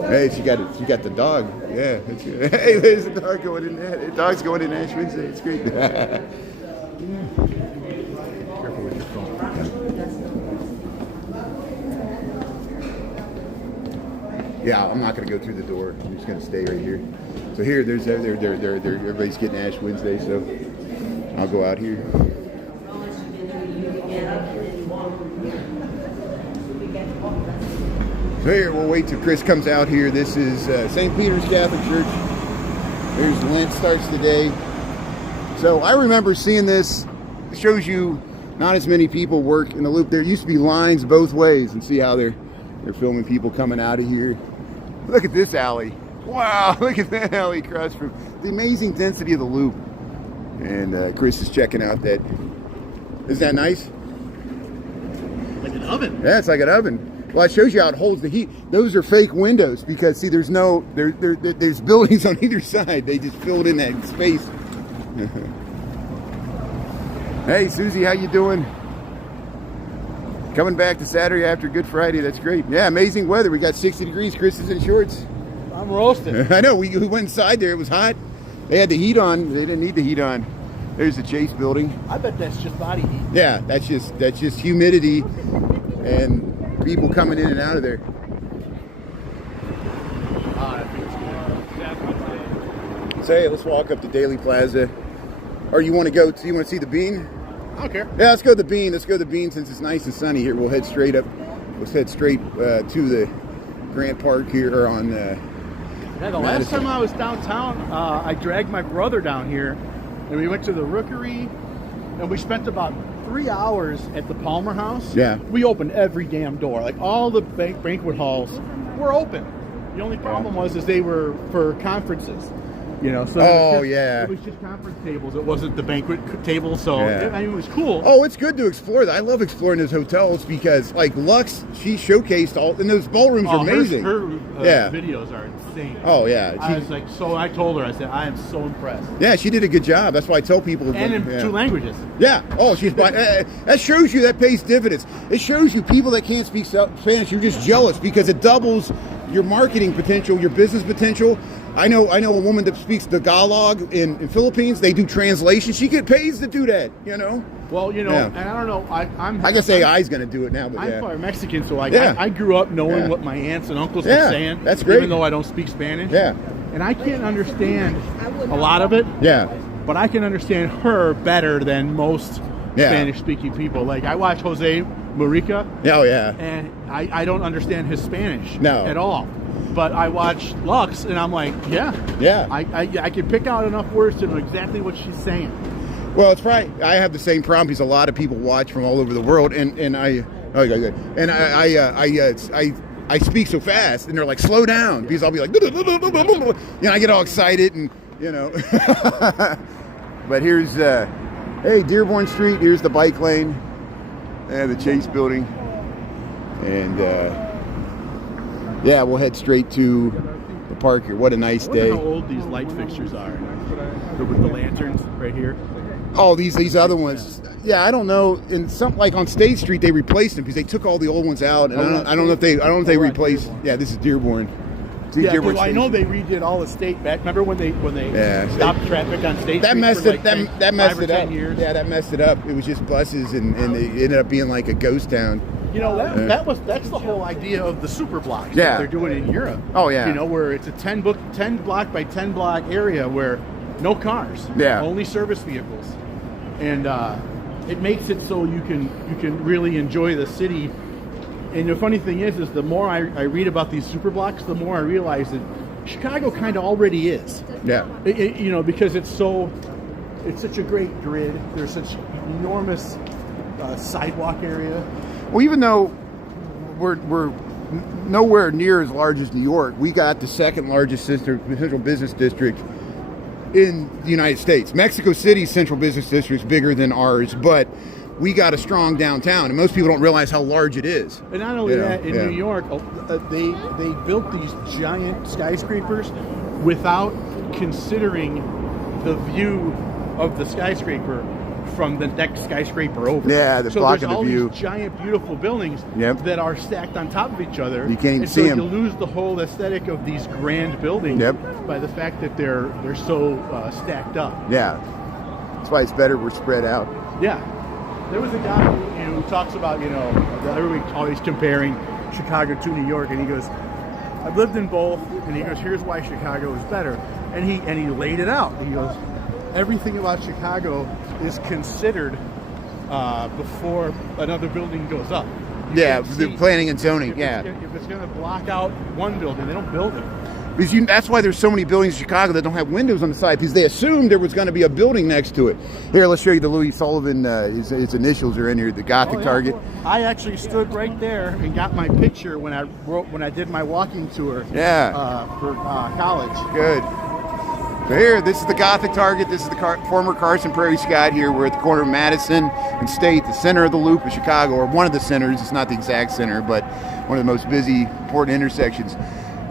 Hey, she got the dog. Yeah. Hey, there's the dog going in there. The dog's going in Ash Wednesday. It's great. Careful with your phone. Yeah, I'm not going to go through the door. I'm just going to stay right here. So here, everybody's getting Ash Wednesday, so I'll go out here. So here, we'll wait till Chris comes out here. This is St. Peter's Catholic Church. There's Lent starts today. So I remember seeing this. It shows you not as many people work in the Loop. There used to be lines both ways, and see how they're filming people coming out of here. Look at this alley. Wow, look at that alley across from the amazing density of the Loop. And Chris is checking out that. Isn't that nice? Like an oven. Yeah, it's like an oven. Well, it shows you how it holds the heat. Those are fake windows because, see, there's buildings on either side. They just filled in that space. Hey, Susie, how you doing? Coming back to Saturday after Good Friday. That's great. Yeah, amazing weather. We got 60 degrees. Chris is in shorts. I'm roasting. I know. We went inside there. It was hot. They had the heat on. They didn't need the heat on. There's the Chase building. I bet that's just body heat. Yeah, that's just humidity and people coming in and out of there. So hey, let's walk up to Daily Plaza. Or you want to see the Bean? I don't care. Yeah, let's go to the Bean. Let's go to the Bean since it's nice and sunny here. We'll head straight up. Let's head straight to the Grant Park here, or on the last time I was downtown, I dragged my brother down here, and we went to the Rookery, and we spent about 3 hours at the Palmer House. Yeah. We opened every damn door. Like, all the banquet halls were open. The only problem was they were for conferences. So it was just conference tables. It wasn't the banquet table, so it was cool. Oh, it's good to explore that. I love exploring those hotels because, like Lux, she showcased all, and those ballrooms are amazing. Her videos are insane. Oh yeah, I was like, I told her, I said, I am so impressed. Yeah, she did a good job. That's why I tell people. And in 2 languages. Yeah. Oh, she's that shows you that pays dividends. It shows you people that can't speak Spanish. You're just jealous because it doubles your marketing potential, your business potential. I know a woman that speaks Tagalog in Philippines. They do translation. She get paid to do that, you know. Well, you know, and I don't know. I guess AI's going to do it now, but I'm part Mexican, so I grew up knowing what my aunts and uncles were saying. That's great. Even though I don't speak Spanish. Yeah. And I can't understand a lot of it. Yeah. But I can understand her better than most Spanish-speaking people. Like, I watch Jose Murica. Oh, yeah. And I don't understand his Spanish at all. But I watch Lux, and I'm like, I can pick out enough words to know exactly what she's saying. Well, it's probably, I have the same problem because a lot of people watch from all over the world, and I speak so fast, and they're like, slow down, because I'll be like, you know, I get all excited, and you know. But here's, hey, Dearborn Street. Here's the bike lane, and the Chase Building, and yeah, we'll head straight to the park here. What a nice day. I wonder how old these light fixtures are. With the lanterns right here. Oh, these other ones. Yeah, I don't know. In some, like on State Street, they replaced them because they took all the old ones out, and I don't know if they replaced. Yeah, this is Dearborn. Yeah, Dearborn I know they redid all the state back. Remember when they stopped traffic on State Street? Messed it. Like that messed it up. Years? Yeah, that messed it up. It was just buses, and they ended up being like a ghost town. You know, that's the whole idea of the super blocks that they're doing in Europe. Oh yeah. You know, where it's a 10 block by 10 block area where no cars. Yeah. Only service vehicles. And it makes it so you can really enjoy the city. And the funny thing is the more I read about these super blocks, the more I realize that Chicago kind of already is. Yeah. You know, because it's such a great grid. There's such enormous sidewalk area. Well, even though we're nowhere near as large as New York, we got the second largest central business district in the United States. Mexico City's central business district is bigger than ours, but we got a strong downtown, and most people don't realize how large it is. And not only that, in New York, they built these giant skyscrapers without considering the view of the skyscraper from the next skyscraper over. Yeah, they're blocking the view. So there's all these giant, beautiful buildings that are stacked on top of each other. You can't even see them. You lose the whole aesthetic of these grand buildings by the fact that they're so stacked up. Yeah, that's why it's better we're spread out. Yeah. There was a guy who talks about, you know, everybody always comparing Chicago to New York, and he goes, I've lived in both, and he goes, here's why Chicago is better. And he laid it out. He goes, everything about Chicago is considered before another building goes up. The planning and zoning, if it's going to block out one building, they don't build it. Because that's why there's so many buildings in Chicago that don't have windows on the side, because they assumed there was going to be a building next to it. Here, let's show you the Louis Sullivan. His initials are in here. The Gothic Target. I actually stood right there and got my picture when I did my walking tour. For college. Good. So here, this is the Gothic Target. This is the former Carson Prairie Scott. Here, we're at the corner of Madison and State, the center of the loop of Chicago, or one of the centers. It's not the exact center, but one of the most busy, important intersections.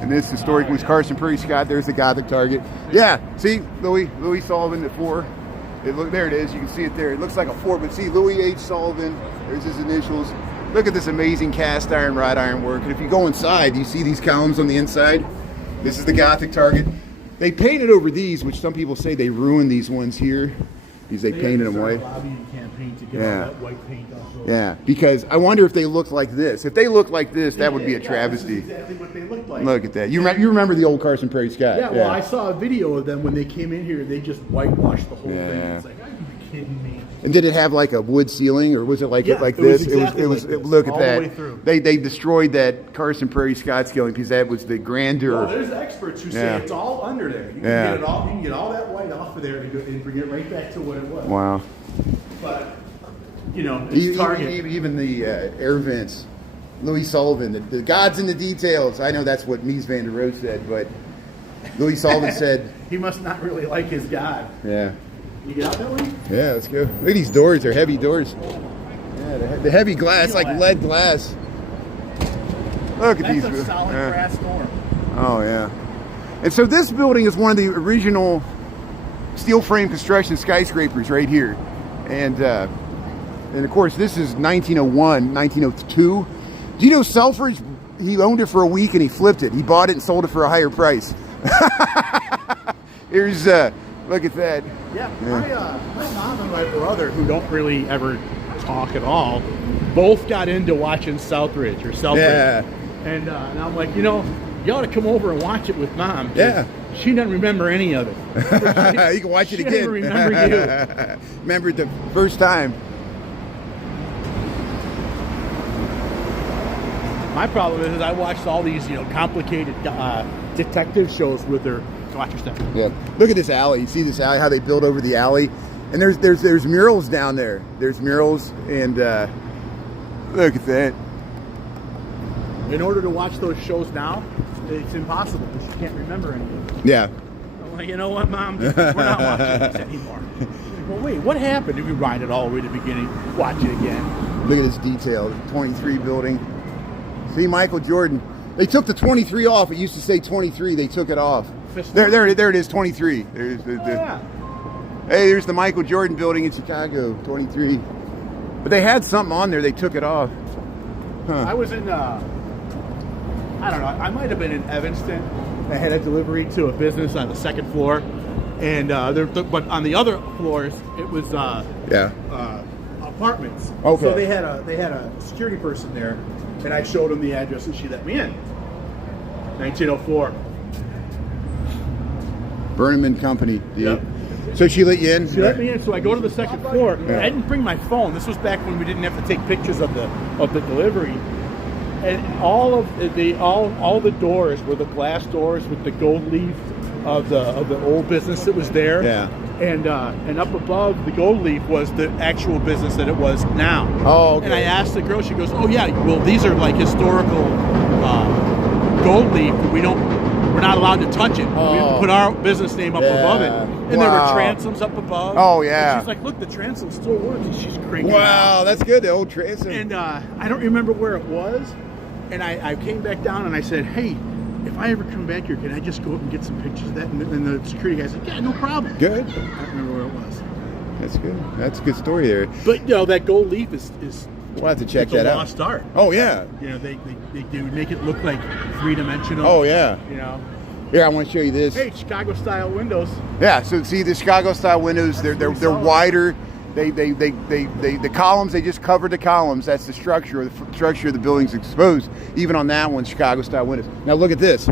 And this historic was Carson Prairie Scott. There's the Gothic Target. Yeah, see, Louis Sullivan at 4. There it is. You can see it there. It looks like a 4, but see, Louis H. Sullivan. There's his initials. Look at this amazing cast iron, wrought iron work. And if you go inside, you see these columns on the inside. This is the Gothic Target. They painted over these, which some people say they ruined these ones here. Because they painted them white. That white paint off. Yeah, because I wonder if they look like this. If they look like this, that would be a travesty. This is exactly what they look like. Look at that. You remember the old Carson Prairie Scott? Yeah, well, I saw a video of them when they came in here. They just whitewashed the whole thing. It's like, are you kidding me? And did it have like a wood ceiling, or was it like like this? It was. Look at that. They destroyed that Carson Prairie Scott scaling because that was the grandeur. Well, there's experts who say it's all under there. You can get it all. You can get all that white off of there and bring it right back to what it was. Wow. But you know, it's Target. Even the air vents. Louis Sullivan, the God's in the details. I know that's what Mies van der Rohe said, but Louis Sullivan said he must not really like his God. Yeah. You get out that way? Yeah, let's go. Look at these doors. They're heavy doors. Yeah, the heavy glass, like lead glass. Look at these. That's a solid brass door. Oh, yeah. And so this building is one of the original steel frame construction skyscrapers right here. And of course, this is 1901, 1902. Do you know Selfridge he owned it for a week and he flipped it. He bought it and sold it for a higher price. Here's look at that. Yeah, my mom and my brother, who don't really ever talk at all, both got into watching Southridge. Yeah. And I'm like, you ought to come over and watch it with Mom. Yeah. She doesn't remember any of it. You can watch it again. She doesn't remember you. Remember it the first time. My problem is I watched all these, complicated detective shows with her. Watch your step. Yeah. Look at this alley. You see this alley? How they build over the alley, and there's murals down there. There's murals, and look at that. In order to watch those shows now, it's impossible because you can't remember anything. Yeah. I'm like, you know what, Mom? We're not watching this anymore. Well, wait, what happened? Did we rewind it all the way to the beginning? Watch it again. Look at this detail. The 23 building. See Michael Jordan. They took the 23 off. It used to say 23. They took it off. There it is. 23. There's yeah. Hey, there's the Michael Jordan building in Chicago. 23. But they had something on there. They took it off. Huh. I was in. I don't know. I might have been in Evanston. I had a delivery to a business on the second floor, and but on the other floors it was apartments. Okay. So they had a security person there, and I showed them the address, and she let me in. 1904. Burnham and Company. Yep. So she let you in? She let me in. So I go to the second floor. Yeah. I didn't bring my phone. This was back when we didn't have to take pictures of the delivery. And all the doors were the glass doors with the gold leaf of the old business that was there. Yeah. And up above the gold leaf was the actual business that it was now. Oh, okay. And I asked the girl, she goes, "Oh yeah, well these are like historical gold leaf. We're not allowed to touch it. We put our business name up above it." And there were transoms up above. Oh yeah. And she's like, "Look, the transom still works." And she's cranking. Wow, that's good. The old transom. And I don't remember where it was. And I came back down and I said, "Hey, if I ever come back here, can I just go up and get some pictures of that?" And the security guy said, "Yeah, no problem." Good. I don't remember where it was. That's good. That's a good story there. But that gold leaf is we'll have to check that out. A lost art. Oh yeah. They make it look like three-dimensional. Oh yeah. Here, I want to show you this. Hey, Chicago style windows. Yeah. So see the Chicago style windows. They're wider. The columns, they just covered the columns. That's the structure. The structure of the building's exposed. Even on that one, Chicago style windows. Now look at this.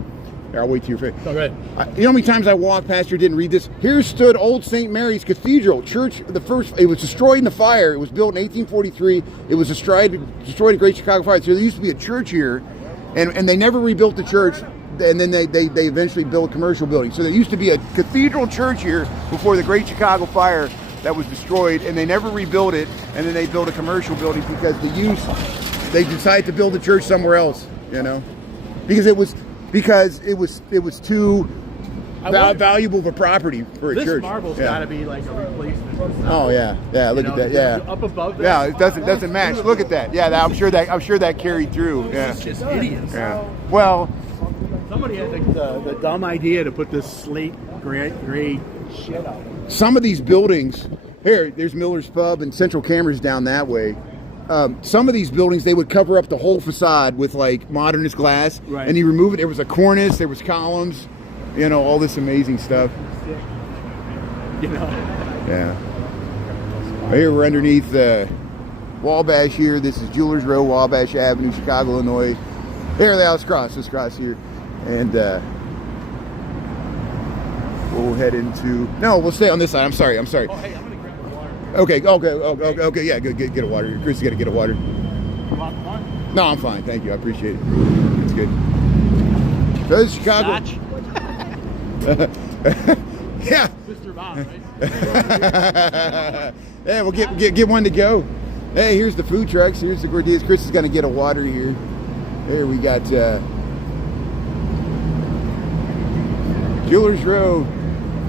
Here, I'll wait to your face. All right. You know how many times I walked past here, didn't read this? Here stood Old St. Mary's Cathedral Church. It was destroyed in the fire. It was built in 1843. It was destroyed in the Great Chicago Fire. So there used to be a church here, and they never rebuilt the church. And then they eventually built a commercial building. So there used to be a cathedral church here before the Great Chicago Fire that was destroyed, and they never rebuilt it. And then they built a commercial building because they decided to build a church somewhere else. Because it was too valuable of a property for a church. This marble's got to be like a replacement. Oh yeah, look at that. Yeah, up above that. Yeah, it doesn't match. Look at that. Yeah, I'm sure that carried through. Yeah, it's just idiots. Yeah. Well, somebody had the dumb idea to put this slate gray shit out. Some of these buildings, there's Miller's Pub and Central Cameras down that way. Some of these buildings, they would cover up the whole facade with like modernist glass, right. And you remove it. There was a cornice, there was columns, all this amazing stuff. Yeah. Here we're underneath Wabash here. This is Jewelers Row, Wabash Avenue, Chicago, Illinois. Here they are. Let's cross here, and we'll head into. No, we'll stay on this side. I'm sorry. Oh, hey, I'm gonna grab the water. Okay. Yeah, good. Get a water. Chris, you got to get a water. You want one? No, I'm fine. Thank you. I appreciate it. It's good. So this is Chicago. Scotch? Yeah. Mr. Bob, right? Yeah, we'll get one to go. Hey, here's the food trucks. Here's the gordillas. Chris is going to get a water here. There we got Jewelers Row.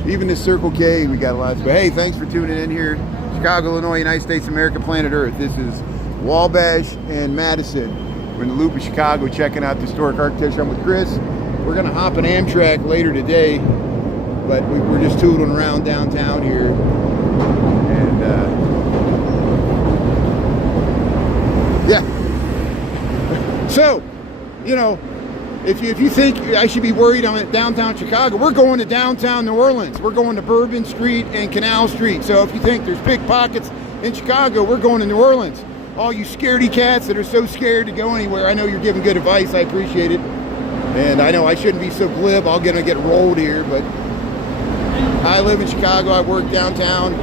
Even the Circle K, we got lots. But hey, thanks for tuning in here. Chicago, Illinois, United States, America, planet Earth. This is Wabash and Madison. We're in the loop of Chicago checking out the historic architecture. I'm with Chris. We're going to hop an Amtrak later today, but we're just tootling around downtown here. And yeah. So, you know, if you think I should be worried I'm at downtown Chicago, we're going to downtown New Orleans. We're going to Bourbon Street and Canal Street. So if you think there's pickpockets in Chicago, we're going to New Orleans. All you scaredy cats that are so scared to go anywhere, I know you're giving good advice. I appreciate it. And I know I shouldn't be so glib. I'm going to get rolled here, but I live in Chicago. I work downtown.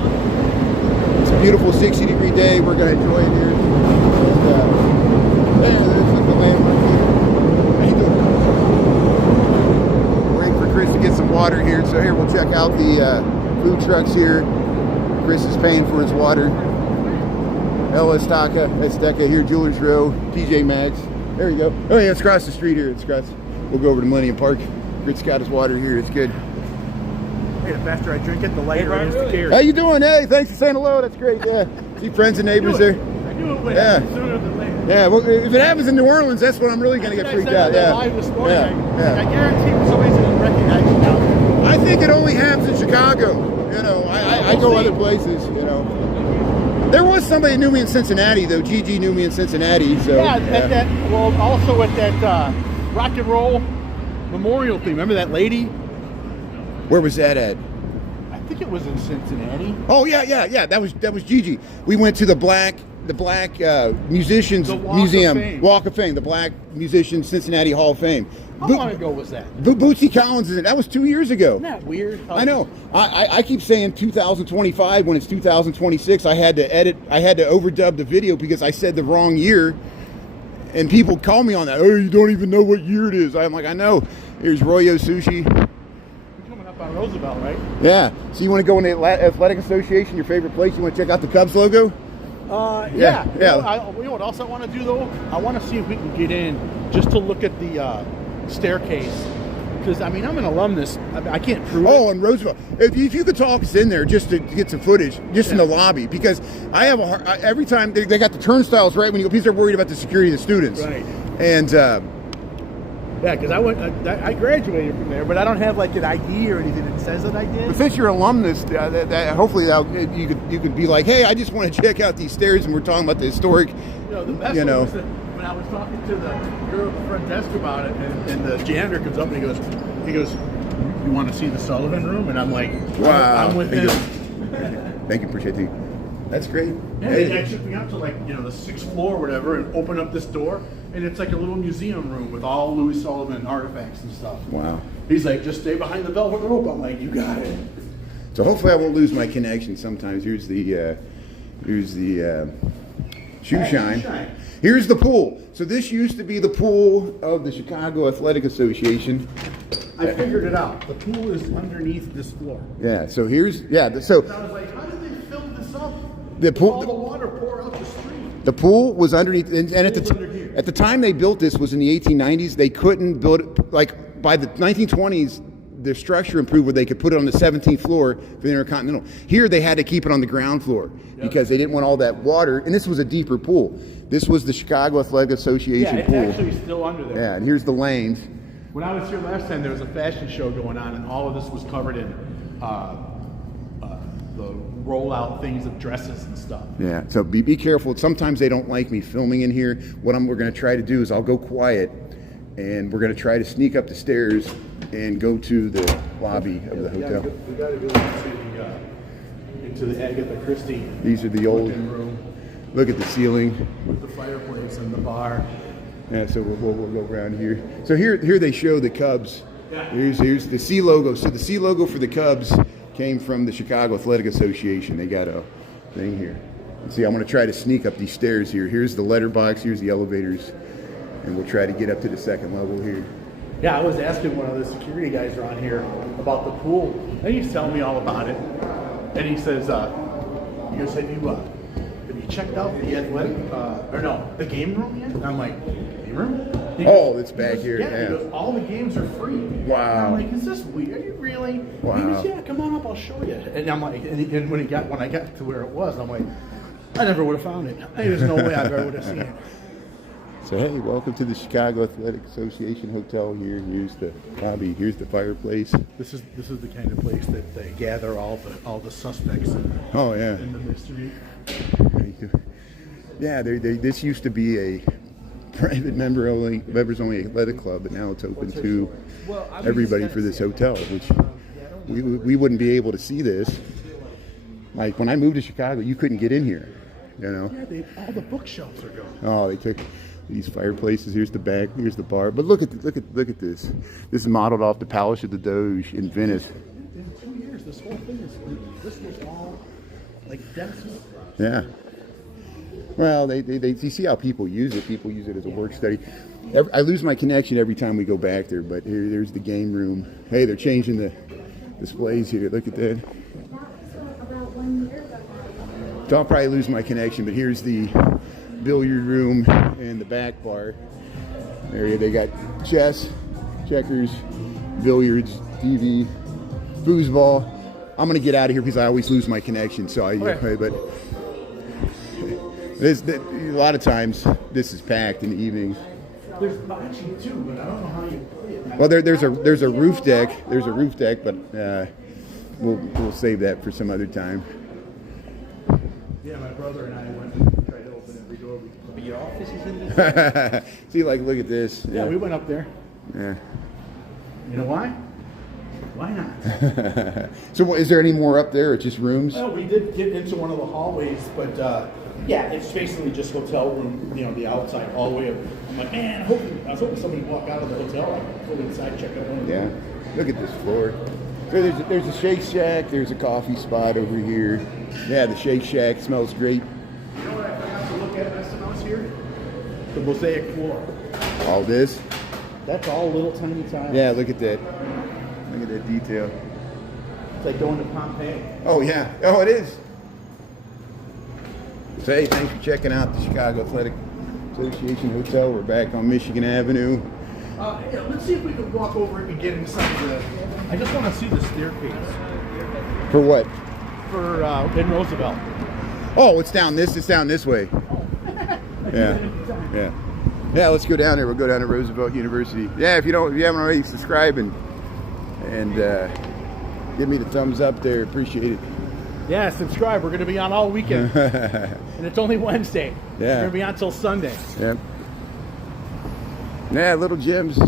It's a beautiful 60-degree day. We're going to enjoy it here. There's the landmark here. How you doing? Waiting for Chris to get some water here. So here, we'll check out the food trucks here. Chris is paying for his water. El Azteca here, Jewelers Row, TJ Maxx. There you go. Oh yeah, it's across the street here. It's across. We'll go over to Millennium Park. Chris got his water here. It's good. Hey, the faster I drink it, the lighter it is to carry. How you doing? Hey, thanks for saying hello. That's great. Yeah. See friends and neighbors there. I knew it would happen sooner than later. Yeah, well, if it happens in New Orleans, that's when I'm really going to get freaked out. Yeah. Live this morning. Yeah. I guarantee somebody's going to recognize you now. I think it only happens in Chicago. You know, I go other places, you know. There was somebody who knew me in Cincinnati, though. Gigi knew me in Cincinnati. So also at that rock and roll memorial thing. Remember that lady? Where was that at? I think it was in Cincinnati. Oh yeah. That was Gigi. We went to the Black Musicians Museum, Walk of Fame, the Black Musicians Cincinnati Hall of Fame. How long ago was that? Bootsy Collins is in. That was 2 years ago. Isn't that weird? I know. I keep saying 2025 when it's 2026. I had to overdub the video because I said the wrong year, and people call me on that. Oh, you don't even know what year it is. I'm like, I know. Here's Royo Sushi. You're coming up on Roosevelt, right? Yeah. So you want to go in the Athletic Association, your favorite place? You want to check out the Cubs logo? Yeah. You know what else I want to do though? I want to see if we can get in just to look at the staircase, because I mean I'm an alumnus. I can't prove it. Oh, and Roosevelt. If you could talk us in there just to get some footage, just in the lobby, because I have every time they got the turnstiles right when you go. People are worried about the security of the students. Right. And yeah, because I graduated from there, but I don't have like an ID or anything that says that I did. But since you're an alumnus, hopefully you could be like, hey, I just want to check out these stairs, and we're talking about the historic. The best one was when I was talking to the girl at the front desk about it, and the janitor comes up and he goes, you want to see the Sullivan room? And I'm like, wow, I'm with him. Thank you, appreciate it. That's great. Yeah, they actually took me up to the 6th floor or whatever, and open up this door, and it's like a little museum room with all Louis Sullivan artifacts and stuff. Wow. He's like, just stay behind the velvet rope. I'm like, you got it. So hopefully I won't lose my connection. Sometimes here's the shoe shine. Here's the pool. So this used to be the pool of the Chicago Athletic Association. I figured it out. The pool is underneath this floor. Yeah. So here's So I was like, how did they fill this up? The pool. All the water pour out the street. The pool was underneath, and at the time they built this was in the 1890s. They couldn't build it, like by the 1920s. The structure improved where they could put it on the 17th floor for the Intercontinental. Here they had to keep it on the ground floor because they didn't want all that water. And this was a deeper pool. This was the Chicago Athletic Association pool. Yeah, it's actually still under there. Yeah, and here's the lanes. When I was here last time, there was a fashion show going on, and all of this was covered in the rollout things of dresses and stuff. Yeah, so be careful. Sometimes they don't like me filming in here. What we're going to try to do is I'll go quiet, and we're going to try to sneak up the stairs and go to the lobby of the hotel. We got to go into the Agatha Christie. These are the old room. Look at the ceiling with the fireplace and the bar. Yeah, so we'll go around here. So here they show the Cubs. Yeah. Here's the C logo. So the C logo for the Cubs came from the Chicago Athletic Association. They got a thing here. See, I'm going to try to sneak up these stairs here. Here's the letterbox. Here's the elevators, and we'll try to get up to the second level here. Yeah, I was asking one of the security guys around here about the pool, and he's telling me all about it. And he says, have you checked out the athletic, the game room yet? And I'm like, game room? It's back here. Yeah, he goes, all the games are free. Wow. And I'm like, is this weird? Are you really? Wow. He goes, yeah, come on up, I'll show you. And I'm like, and when I got to where it was, I'm like, I never would have found it. There's no way I ever would have seen it. So hey, welcome to the Chicago Athletic Association Hotel here. Here's the lobby. Here's the fireplace. This is the kind of place that they gather all the suspects in the mystery. Yeah, this used to be a private members only athletic club, but now it's open to everybody for this hotel, which we wouldn't be able to see this. Like when I moved to Chicago, you couldn't get in here, you know. Yeah, all the bookshelves are gone. Oh, they took these fireplaces. Here's the back. Here's the bar. But look at this. This is modeled off the Palace of the Doge in Venice. In 2 years, this whole thing this was all like dense. Yeah. Well, you see how people use it. People use it as a work study. I lose my connection every time we go back there, but there's the game room. Hey, they're changing the displays here. Look at that. So I'll probably lose my connection, but here's the billiard room and the back bar area. They got chess, checkers, billiards, TV, foosball. I'm gonna get out of here because I always lose my connection. So but a lot of times this is packed in the evenings. There's bocce too, but I don't know how you play it. Well, there's a roof deck. There's a roof deck, but we'll save that for some other time. Yeah, my brother and I went and tried to open every door. But your office is in this? See, like, look at this. Yeah, we went up there. Yeah. You know why? Why not? So, is there any more up there, or just rooms? Well, we did get into one of the hallways, but yeah, it's basically just hotel room, you know, the outside hallway. I'm like, man, I was hoping somebody would walk out of the hotel. I could go inside, check out one of them. Yeah. Look at this floor. So there's a Shake Shack. There's a coffee spot over here. Yeah, the Shake Shack smells great. You know what I forgot to look at last time I was here? The mosaic floor. All this? That's all little tiny tiles. Yeah, look at that. Look at that detail. It's like going to Pompeii. Oh, yeah. Oh, it is. So, hey, thanks for checking out the Chicago Athletic Association Hotel. We're back on Michigan Avenue. Yeah, let's see if we can walk over and get inside the... I just want to see the staircase. For what? For in Roosevelt. Oh, it's down this way. Yeah. Yeah, let's go down there. We'll go down to Roosevelt University. Yeah, if you haven't already, subscribe and give me the thumbs up there. Appreciate it. Yeah, subscribe. We're going to be on all weekend. And it's only Wednesday. Yeah. We're going to be on till Sunday. Yeah. Yeah, little gyms.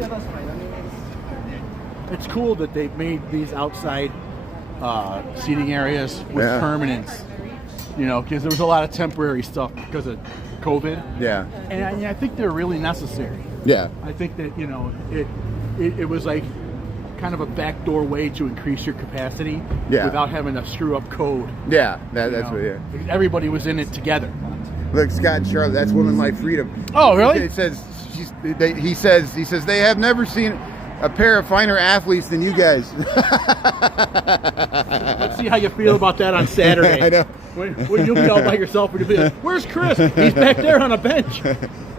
Yeah, that's fine. I mean, it's cool that they've made these outside seating areas with permanence. You know, because there was a lot of temporary stuff because of COVID. Yeah. And I think they're really necessary. Yeah. I think that, you know, it was like kind of a backdoor way to increase your capacity without having to screw up code. Yeah, that's what. Yeah. Everybody was in it together. Look, Scott and Charlotte, that's Women Life Freedom. Oh, really? It says he says they have never seen a pair of finer athletes than you guys. Let's see how you feel about that on Saturday. I know. When you'll be all by yourself and you'll be like, "Where's Chris? He's back there on a bench."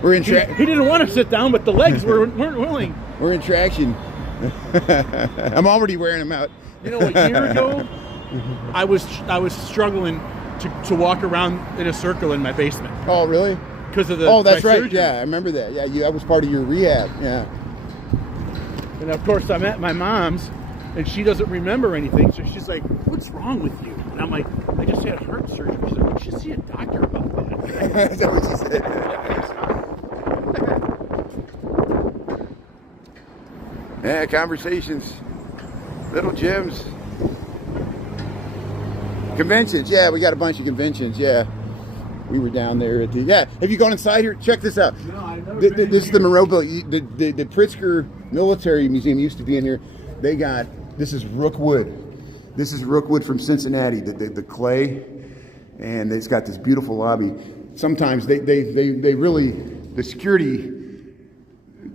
We're in he didn't want to sit down, but the legs weren't willing. We're in traction. I'm already wearing them out. You know, a year ago, I was struggling to walk around in a circle in my basement. Oh, really? Because of the that's right. surgery. Yeah, I remember that. Yeah, that was part of your rehab. Yeah. And of course, I'm at my mom's, and she doesn't remember anything. So she's like, "What's wrong with you?" And I'm like, "I just had heart surgery." She's like, "You should see a doctor about that." Is that what she said? Yeah, conversations, little gyms, conventions. Yeah, we got a bunch of conventions. Yeah, we were down there at the. Yeah, have you gone inside here? Check this out. No, I've never been This is the Monroe Building. The Pritzker Military Museum used to be in here. They got this is Rookwood. This is Rookwood from Cincinnati. The clay, and it's got this beautiful lobby. Sometimes they really the security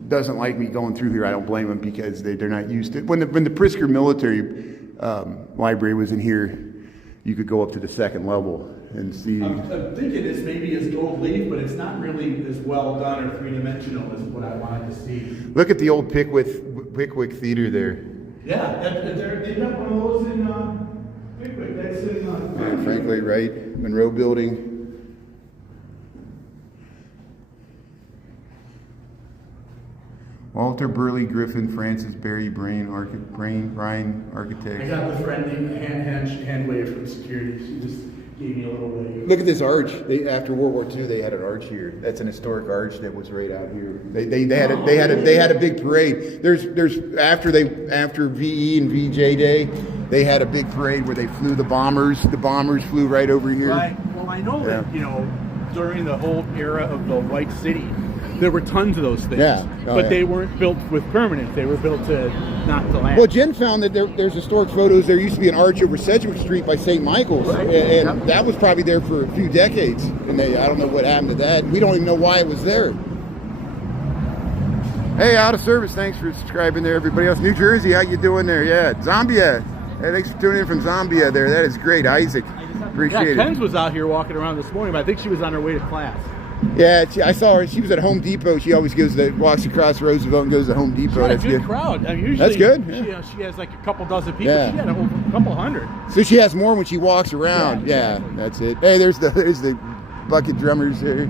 doesn't like me going through here. I don't blame them because they're not used to it. When the Pritzker Military Library was in here, you could go up to the second level and see. I'm thinking it's maybe as gold leaf, but it's not really as well done or three-dimensional as what I wanted to see. Look at the old Pickwick Theater there. Yeah, they got one of those in Pickwick. That's in Frank Lloyd Wright, Monroe Building. Walter Burley Griffin, Francis Berry Bryan, architect. I got the friend named hand wave from security. gave me a little wave. Look at this arch. After World War II, they had an arch here. That's an historic arch that was right out here. They had a big parade. There's after VE and VJ Day, they had a big parade where they flew the bombers. The bombers flew right over here. Right. Well, I know that during the whole era of the White City, there were tons of those things. Yeah. But they weren't built with permanent. They were built to knock the land. Well, Jen found that there's historic photos. There used to be an arch over Sedgwick Street by St. Michael's, right. and that was probably there for a few decades. And I don't know what happened to that. We don't even know why it was there. Hey, out of service. Thanks for subscribing there, everybody else. New Jersey, how you doing there? Yeah, Zambia. Hey, thanks for tuning in from Zambia there. That is great, Isaac. Appreciate it. Ken's was out here walking around this morning, but I think she was on her way to class. Yeah, I saw her. She was at Home Depot. She always walks across Roosevelt and goes to Home Depot. She had That's a good good. crowd. I mean, usually That's good. Yeah. She has like a couple dozen people. Yeah. She had a couple hundred. So she has more when she walks around. Yeah, Yeah, that's it. Hey, there's the bucket drummers there.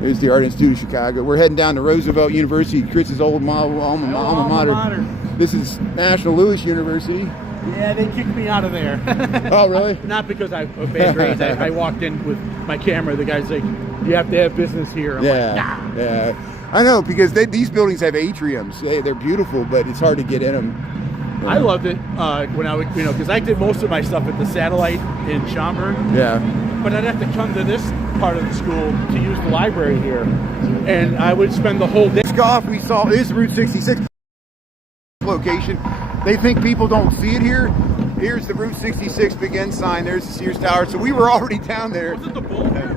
There's the Art Institute of Chicago. We're heading down to Roosevelt University, Chris's old alma mater. This is National Louis University. Yeah, they kicked me out of there. Oh, really? Not because I have bad grades. I walked in with my camera. The guy's like, "You have to have business here." I'm like, nah. Yeah. I know, because these buildings have atriums. They're beautiful, but it's hard to get in them. I loved it when I would, because I did most of my stuff at the Satellite in Schaumburg. Yeah. But I'd have to come to this part of the school to use the library here, and I would spend the whole day. Scoff, we saw this Route 66 location. They think people don't see it here. Here's the Route 66 Big N sign. There's the Sears Tower. So we were already down there. Was it the bull there?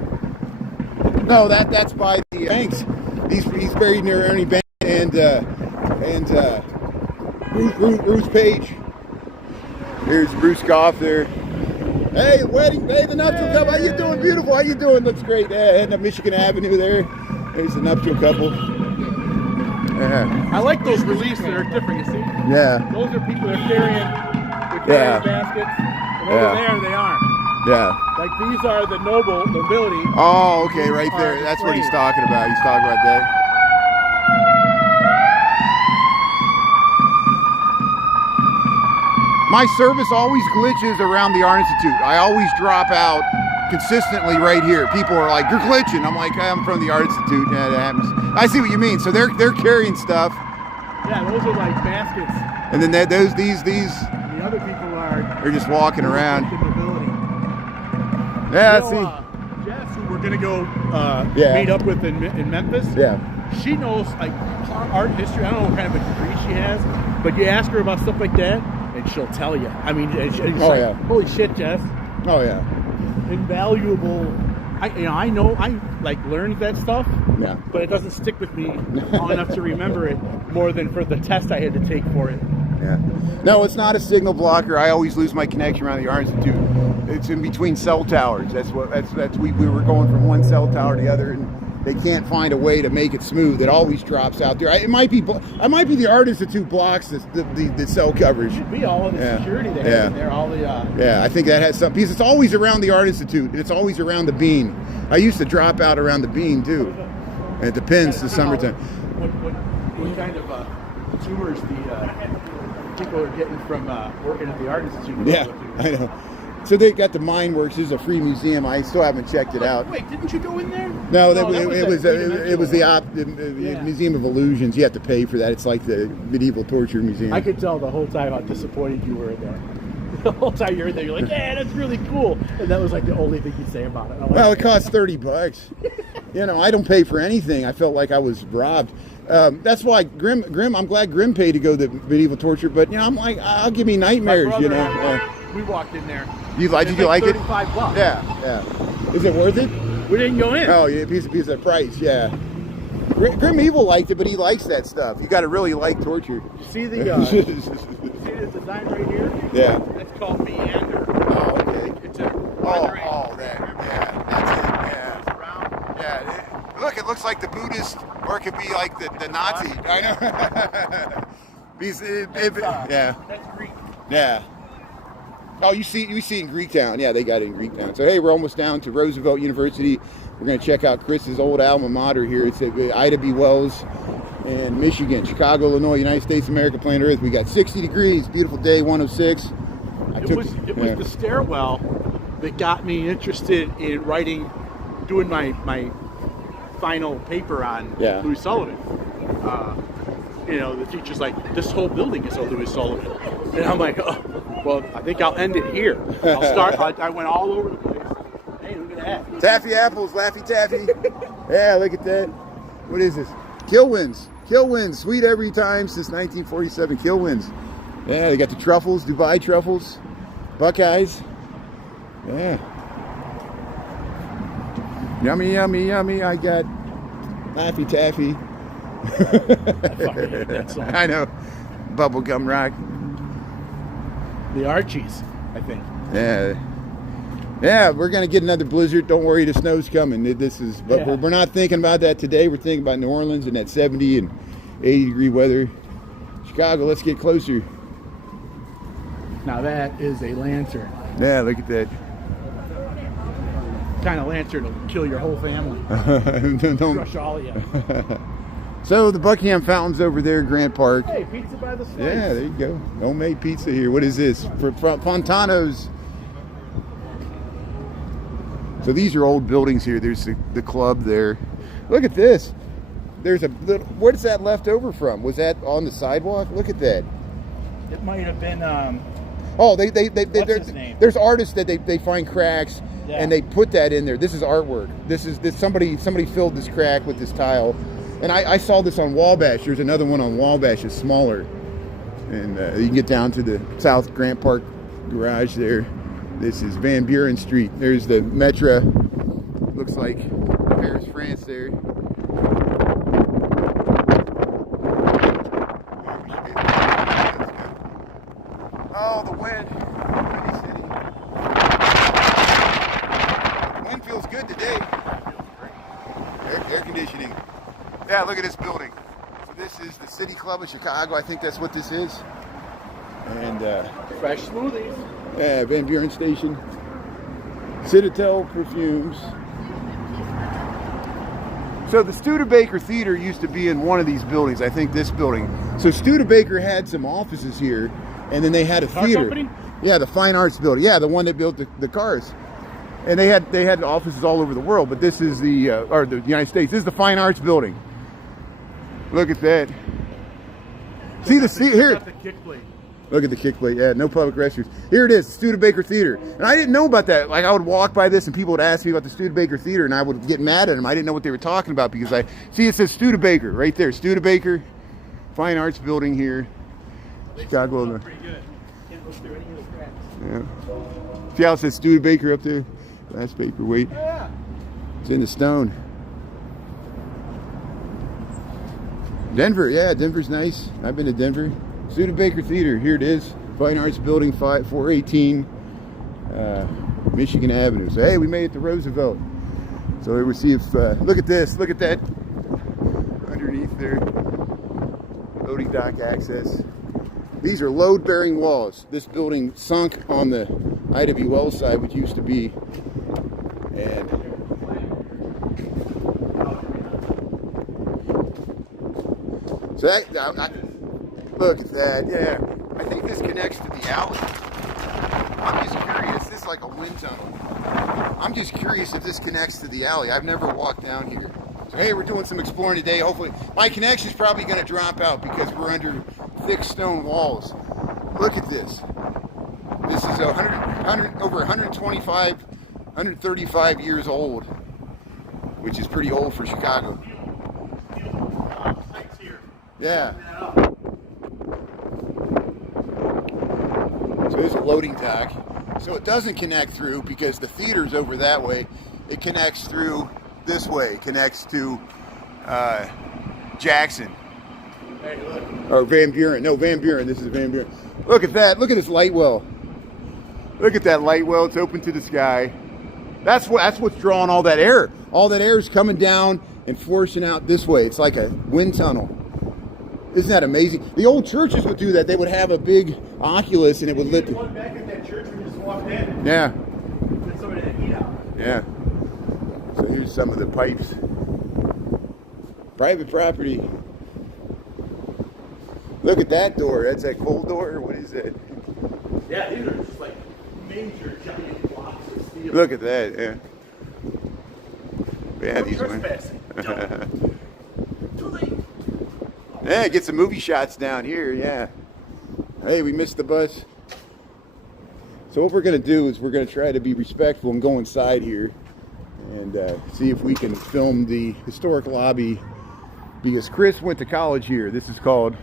No, that's by the banks. He's buried near Ernie Bank and Bruce Page. There's Bruce Goff there. Hey, wedding. Hey, the nuptial couple. How you doing? Beautiful. How you doing? Looks great. Yeah, heading up Michigan Avenue there. There's the nuptial couple. Yeah. I like those reliefs that are different, you see? Yeah. Those are people that are carrying baskets, and over there they aren't. Yeah. Like these are the nobility. Oh, okay, right there. That's what he's talking about. He's talking about that. My service always glitches around the Art Institute. I always drop out consistently right here. People are like, "You're glitching." I'm like, "I'm from the Art Institute." Yeah, that happens. I see what you mean. So they're carrying stuff. Yeah, those are like baskets. And then these. And the other people they're just walking around. Mobility. Yeah, Jess, who we're gonna go Yeah. meet up with in Memphis. Yeah. She knows like art history. I don't know what kind of a degree she has, but you ask her about stuff like that, and she'll tell you. I mean, it's like, yeah. Holy shit, Jess! Oh yeah. Invaluable. I know I like learned that stuff. Yeah. But it doesn't stick with me long enough to remember it more than for the test I had to take for it. Yeah. No, it's not a signal blocker. I always lose my connection around the Art Institute. It's in between cell towers. We were going from one cell tower to the other, and they can't find a way to make it smooth. It always drops out there. It might be the Art Institute blocks the cell coverage. It should be all of the security they have in there. All the Yeah, I think that has something, because it's always around the Art Institute, and it's always around the bean. I used to drop out around the bean too. And it depends the summertime. What kind of tumors the people are getting from working at the Art Institute? Yeah, I know. So they got the Mine Works. This is a free museum. I still haven't checked it out. Wait, didn't you go in there? No, it was the Museum of Illusions. You have to pay for that. It's like the medieval torture museum. I could tell the whole time how disappointed you were in there. The whole time you're in there, you're like, "Yeah, that's really cool," and that was like the only thing you'd say about it. Well, it costs $30. I don't pay for anything. I felt like I was robbed. That's why Grim. I'm glad Grim paid to go to medieval torture, but I'm like, I'll give me nightmares. We walked in there. Did you like it? $35. Yeah. Is it worth it? We didn't go in. Oh, yeah, piece of price. Yeah. Grim Evil liked it, but he likes that stuff. You got to really like torture. See the see the design right here? Yeah. That's called Meander. Oh, okay. It's a that. Yeah, that's it. Yeah. It's around. Yeah. Look, it looks like the Buddhist, or it could be like the Nazi. I know. Yeah. That's Greek. Yeah. Oh, you see it in Greektown. Yeah, they got it in Greektown. So, hey, we're almost down to Roosevelt University. We're going to check out Chris's old alma mater here. It's at Ida B. Wells in Michigan, Chicago, Illinois, United States of America, planet Earth. We got 60 degrees, beautiful day, 106. It was the stairwell that got me interested in doing my final paper on Louis Sullivan. The teacher's like, this whole building is a Louis Sullivan. And I'm like, oh, well, I think I'll end it here. I went all over the place. Hey, look at that. Taffy apples, Laffy Taffy. Yeah, look at that. What is this? Kilwins, sweet every time since 1947. Kilwins. Yeah, they got the truffles, Dubai truffles, Buckeyes. Yeah. Yummy, yummy, yummy. I got Laffy Taffy. I know. Bubblegum rock. The Archies, I think. Yeah, we're gonna get another blizzard. Don't worry, the snow's coming. We're not thinking about that today. We're thinking about New Orleans and that 70 and 80 degree weather. Chicago, let's get closer. Now that is a lantern. Yeah, look at that. Kind of lantern will kill your whole family. Crush all of you. So the Buckingham Fountain's over there, Grant Park. Hey, pizza by the slice. Yeah, there you go. Homemade pizza here. What is this? Fontano's. So these are old buildings here. There's the club there. Look at this. There's a little, where's that left over from? Was that on the sidewalk? Look at that. It might have been. What's his name? There's artists that they find cracks and they put that in there. This is artwork. This somebody filled this crack with this tile. And I saw this on Wabash. There's another one on Wabash. It's smaller. And you can get down to the South Grant Park garage there. This is Van Buren Street. There's the Metro. Looks like Paris, France there. Oh, the wind. Pretty city. The wind feels good today. Air conditioning. Yeah, look at this building. So this is the City Club of Chicago. I think that's what this is. And fresh smoothies. Yeah, Van Buren Station. Citadel Perfumes. So the Studebaker Theater used to be in one of these buildings. I think this building. So Studebaker had some offices here, and then they had a theater. Company? Yeah, the Fine Arts Building. Yeah, the one that built the cars. And they had offices all over the world, but this is the United States. This is the Fine Arts Building. Look at that. See here. The kick plate. Look at the kick plate. Yeah, no public restrooms. Here it is, Studebaker Theater. And I didn't know about that. Like, I would walk by this and people would ask me about the Studebaker Theater and I would get mad at them. I didn't know what they were talking about because it says Studebaker right there. Studebaker Fine Arts Building here. Chicago. Pretty good. Can't look through any of the cracks. Yeah. See how it says Studebaker up there? Glass paperweight. Yeah. It's in the stone. Denver, yeah, Denver's nice. I've been to Denver. Studebaker Theater, here it is. Fine Arts Building, 418 Michigan Avenue. So hey, we made it to Roosevelt. So we'll see if, look at this, look at that. Underneath there, loading dock access. These are load-bearing walls. This building sunk on the IWL side, which used to be, and so that, look at that, yeah. I think this connects to the alley. I'm just curious, this is like a wind tunnel. I'm just curious if this connects to the alley. I've never walked down here. So hey, we're doing some exploring today. Hopefully, my connection's probably gonna drop out because we're under thick stone walls. Look at this. This is over 125, 135 years old, which is pretty old for Chicago. Yeah. So there's a loading dock. So it doesn't connect through because the theater's over that way. It connects through this way. It connects to Jackson. Hey, look. Or Van Buren. No, Van Buren. This is Van Buren. Look at that. Look at this light well. Look at that light well. It's open to the sky. That's what's drawing all that air. All that air is coming down and forcing out this way. It's like a wind tunnel. Isn't that amazing? The old churches would do that. They would have a big oculus and it would lit. One back at that church we just walked in. Yeah. Put somebody to eat out. Yeah. So here's some of the pipes. Private property. Look at that door. That's that cold door. What is that? Yeah, these are just like major giant blocks of steel. Look at that, yeah. Yeah, these ones. Yeah, get some movie shots down here, yeah. Hey, we missed the bus. So what we're going to do is we're going to try to be respectful and go inside here and see if we can film the historic lobby, because Chris went to college here. This is called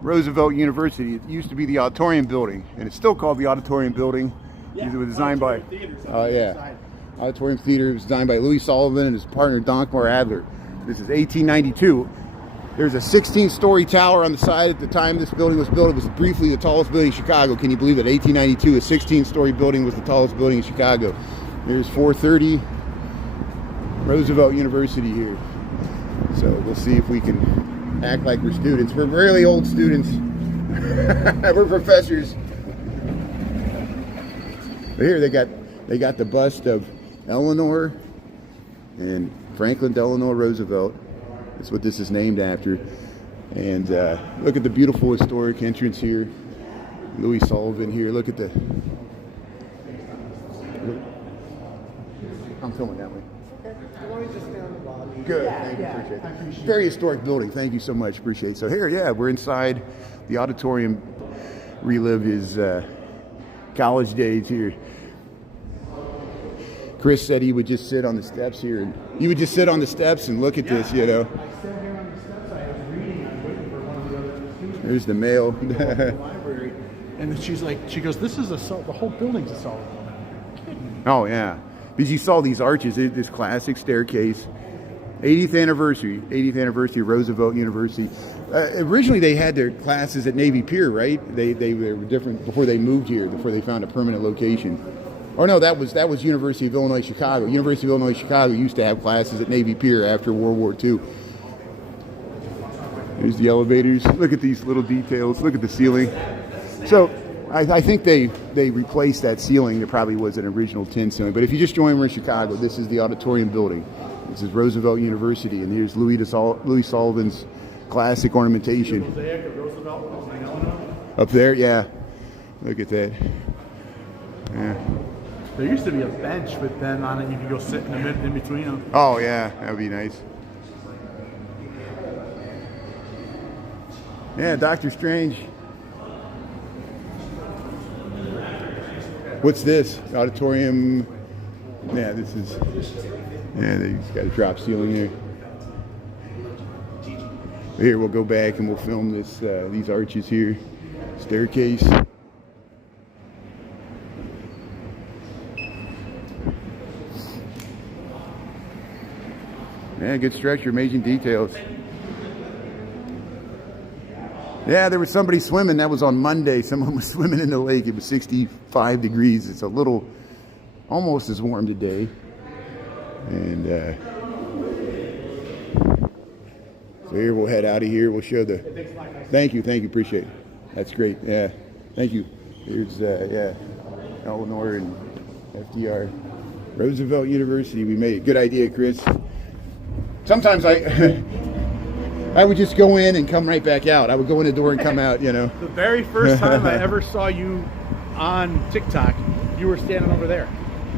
Roosevelt University. It used to be the Auditorium Building, and it's still called the Auditorium Building. Yeah, it was designed by yeah. Auditorium Theater was designed by Louis Sullivan and his partner Donkmar Adler. This is 1892. There's a 16-story tower on the side at the time this building was built. It was briefly the tallest building in Chicago. Can you believe it? 1892, a 16-story building was the tallest building in Chicago. There's 430 Roosevelt University here. So we'll see if we can act like we're students. We're really old students. We're professors. But here they got the bust of Eleanor and Franklin Delano Roosevelt. That's what this is named after. And look at the beautiful historic entrance here. Louis Sullivan here. Look at the... I'm filming that way. Good, thank you, appreciate it. Very historic building, thank you so much, appreciate it. So here, yeah, we're inside the auditorium, relive his college days here. Chris said he would just sit on the steps here, and he would just sit on the steps and look at this, you know. I sat here on the steps, I was reading, I was waiting for one of the other students. There's the mail. The library, and then she goes, this is the whole building's a solid building. Oh, yeah. Because you saw these arches, this classic staircase. 80th anniversary of Roosevelt University. Originally, they had their classes at Navy Pier, right? They were different before they moved here, before they found a permanent location. Or no, that was University of Illinois Chicago. University of Illinois Chicago used to have classes at Navy Pier after World War II. There's the elevators. Look at these little details. Look at the ceiling. So I think they replaced that ceiling. There probably was an original tin ceiling. But if you just join, we're in Chicago. This is the auditorium building. This is Roosevelt University, and here's Louis Sullivan's classic ornamentation. Up there, yeah. Look at that. Yeah. There used to be a bench, but then on it you could go sit in between them. Oh yeah, that would be nice. Yeah, Doctor Strange. What's this? Auditorium. Yeah, this is. Yeah, they just got a drop ceiling here. Here, we'll go back and we'll film this. These arches here, staircase. Yeah, good structure, amazing details. Yeah, there was somebody swimming. That was on Monday. Someone was swimming in the lake. It was 65 degrees. It's a little, almost as warm today. And so here we'll head out of here. We'll show the. Thank you, appreciate it. That's great. Yeah, thank you. Here's yeah, Eleanor and FDR, Roosevelt University. We made it. Good idea, Chris. Sometimes I would just go in and come right back out. I would go in the door and come out, you know. The very first time I ever saw you on TikTok, you were standing over there.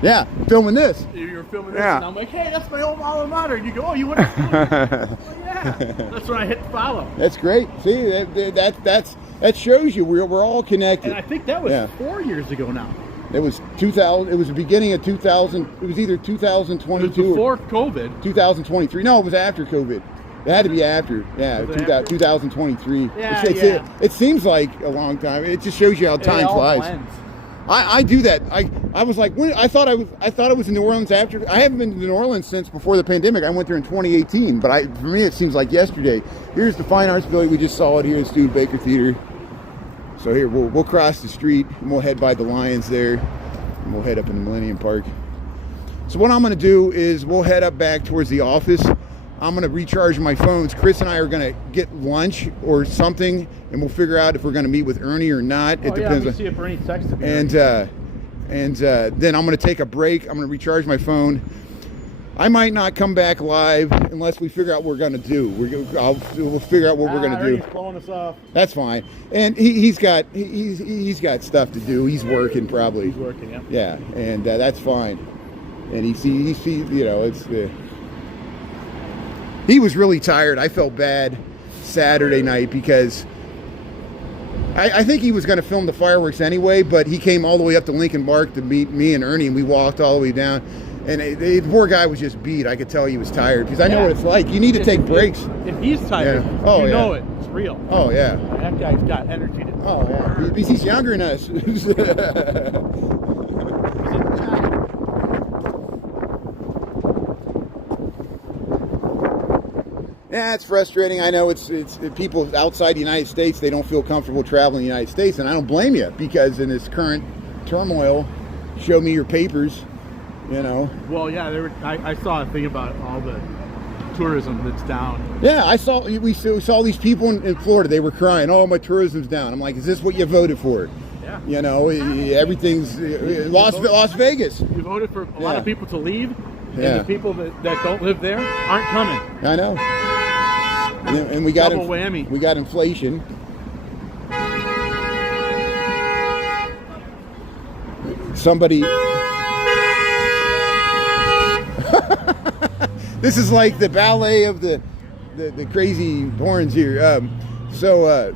Yeah, filming this. You were filming this, and I'm like, hey, that's my old alma mater. And you go, oh, you went to school? Oh, yeah. That's when I hit follow. That's great. See, that shows you we're all connected. And I think that was 4 years ago now. It was 2000. It was the beginning of 2000. It was either 2022 it was before COVID. 2023. No, it was after COVID. It had to be after. Yeah, 2023. Yeah, It seems like a long time. It just shows you how time flies. Blends. I do that. I was like, I thought I was in New Orleans after. I haven't been to New Orleans since before the pandemic. I went there in 2018, but for me it seems like yesterday. Here's the Fine Arts Building. We just saw it here at Studebaker Theater. So here we'll cross the street and we'll head by the Lions there, and we'll head up in the Millennium Park. So what I'm going to do is we'll head up back towards the office. I'm going to recharge my phones. Chris and I are going to get lunch or something, and we'll figure out if we're going to meet with Ernie or not. It depends. Let me see if Ernie texted me. And then I'm going to take a break. I'm going to recharge my phone. I might not come back live unless we figure out what we're gonna do. We'll figure out what we're gonna do. He's blowing us off. That's fine. And he's got stuff to do. He's working probably. He's working, yeah. Yeah, and that's fine. And he was really tired. I felt bad Saturday night because I think he was going to film the fireworks anyway, but he came all the way up to Lincoln Park to meet me and Ernie, and we walked all the way down. And the poor guy was just beat. I could tell he was tired because I know what it's like. You need to take breaks. If he's tired, you know it. It's real. Oh, yeah. That guy's got energy. Oh, yeah. Because he's younger than us. Yeah, it's frustrating. I know it's people outside the United States, they don't feel comfortable traveling the United States, and I don't blame you because in this current turmoil, show me your papers. Well, yeah, I saw a thing about all the tourism that's down. Yeah, we saw these people in Florida. They were crying, "Oh, my tourism's down." I'm like, "Is this what you voted for?" Yeah. Everything's Las Vegas. You voted for a lot of people to leave, Yeah. and the people that don't live there aren't coming. I know. And we got double whammy. We got inflation. Somebody. This is like the ballet of the crazy horns here. Somebody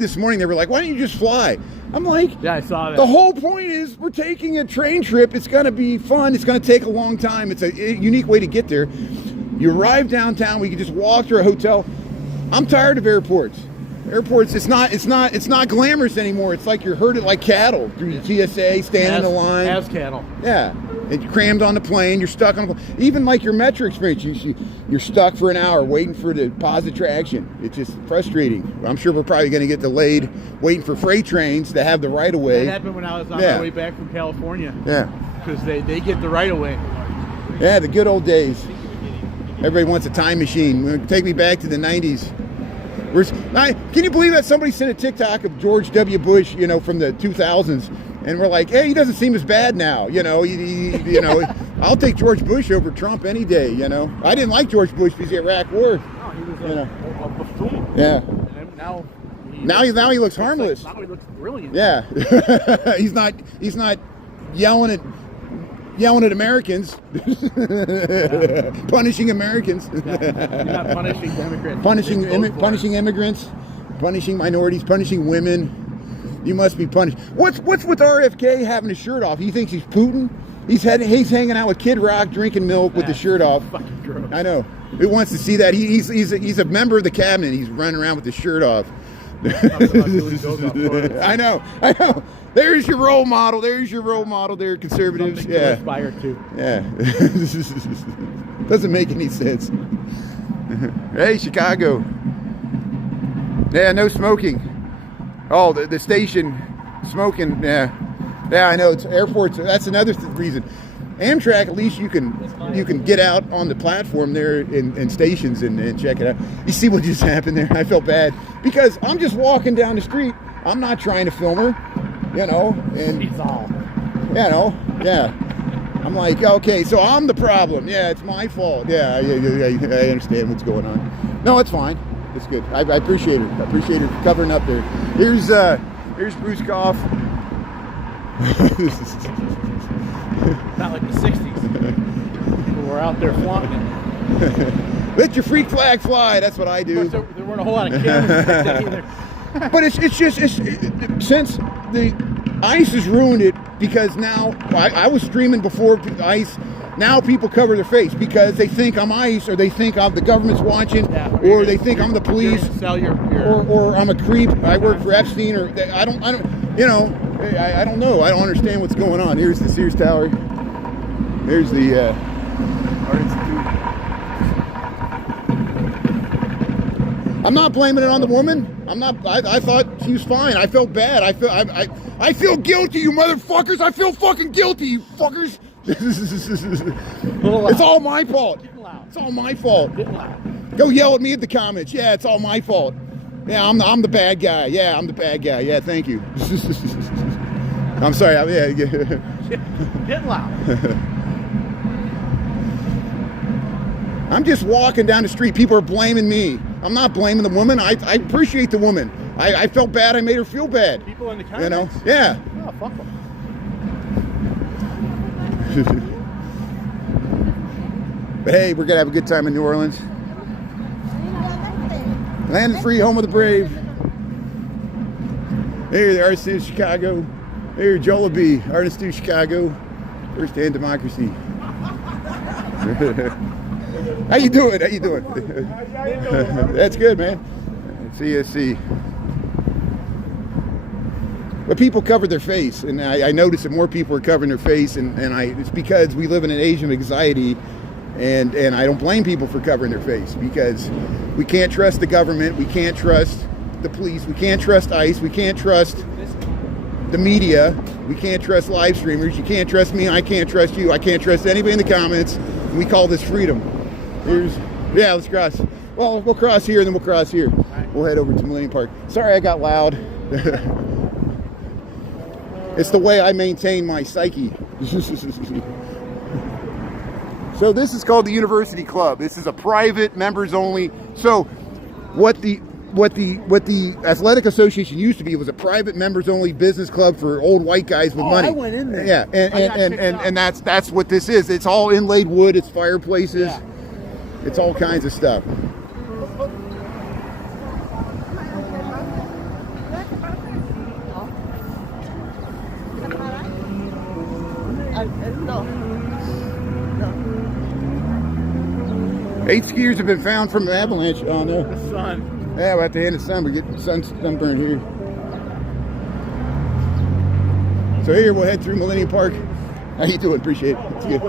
this morning, they were like, "Why don't you just fly?" I'm like, yeah, I saw that. The whole point is we're taking a train trip. It's going to be fun. It's going to take a long time. It's a unique way to get there. You arrive downtown. We can just walk through a hotel. I'm tired of airports. Airports, it's not glamorous anymore. It's like you're herded like cattle through TSA, standing in the line. As cattle. Yeah. And you're crammed on the plane. You're stuck on the plane. Even like your metro experience, you're stuck for an hour waiting for the positive traction. It's just frustrating. I'm sure we're probably going to get delayed waiting for freight trains to have the right of way. That happened when I was on my way back from California. Yeah. Because they get the right of way. Yeah, the good old days. Everybody wants a time machine. Take me back to the 90s. Can you believe that somebody sent a TikTok of George W. Bush, from the 2000s, and we're like, hey, he doesn't seem as bad now. I'll take George Bush over Trump any day. I didn't like George Bush because of the Iraq War. No, he was a buffoon. Yeah. And now he looks harmless. Now he looks brilliant. Yeah. he's not yelling at Americans, punishing Americans. You're not punishing Democrats. Punishing immigrants, punishing minorities, punishing women. You must be punished. What's with RFK having his shirt off? He thinks he's Putin. He's hanging out with Kid Rock, drinking milk with the shirt off. Fucking gross. I know. Who wants to see that? He's a member of the cabinet. He's running around with the shirt off. I know. There's your role model. There, conservatives. Something to aspire to. Yeah. Doesn't make any sense. Hey, Chicago. Yeah, no smoking. Oh, the station smoking. Yeah, I know. It's airports. That's another reason. Amtrak, at least you can get out on the platform there in stations and check it out. You see what just happened there? I felt bad because I'm just walking down the street. I'm not trying to film her, and She's all. yeah. I'm like, okay, so I'm the problem. Yeah, it's my fault. Yeah, I understand what's going on. No, it's fine. It's good. I appreciate it. I appreciate her covering up there. Here's Bruce Goff. Not like the 60s. People were out there flaunting it. Let your freak flag fly. That's what I do. Of course, there weren't a whole lot of cameras like that either. But it's since the ICE has ruined it because now I was streaming before ICE. Now people cover their face because they think I'm ICE or they think the government's watching or they think I'm the police or I'm a creep. I work for Epstein or I don't know. I don't understand what's going on. Here's the Sears Tower. Here's the Art Institute. I'm not blaming it on the woman. I thought she was fine. I felt bad. I feel guilty, you motherfuckers. I feel fucking guilty, you fuckers. It's all my fault. It's all my fault. Go yell at me in the comments. Yeah, it's all my fault. Yeah, I'm the bad guy. Yeah, I'm the bad guy. Yeah, thank you. I'm sorry. Get loud. I'm just walking down the street. People are blaming me. I'm not blaming the woman. I appreciate the woman. I felt bad. I made her feel bad. People in the comments? You know? Yeah. Oh, fuck them. But hey, we're going to have a good time in New Orleans. Land is free, home of the brave. Here, the Artists of Chicago. Here, Jollibee, Artists of Chicago. First-hand democracy. How you doing? How you doing? That's good, man. See. But people cover their face, and I noticed that more people are covering their face, and it's because we live in an age of anxiety, and I don't blame people for covering their face, because we can't trust the government, we can't trust the police, we can't trust ICE, we can't trust the media, we can't trust live streamers, you can't trust me, I can't trust you, I can't trust anybody in the comments, and we call this freedom. Yeah, let's cross. Well, we'll cross here, and then we'll cross here. We'll head over to Millennium Park. Sorry I got loud. It's the way I maintain my psyche. So this is called the University Club. This is a private, members only. So what the athletic association used to be was a private, members only business club for old white guys with money. I went in there. Yeah, and that's what this is. It's all inlaid wood. It's fireplaces. Yeah. It's all kinds of stuff. Eight skiers have been found from an avalanche. Oh no. The sun. Yeah, we're at the end of the sun. We're getting sunburn here. So here we'll head through Millennium Park. How you doing? Appreciate it. It's good.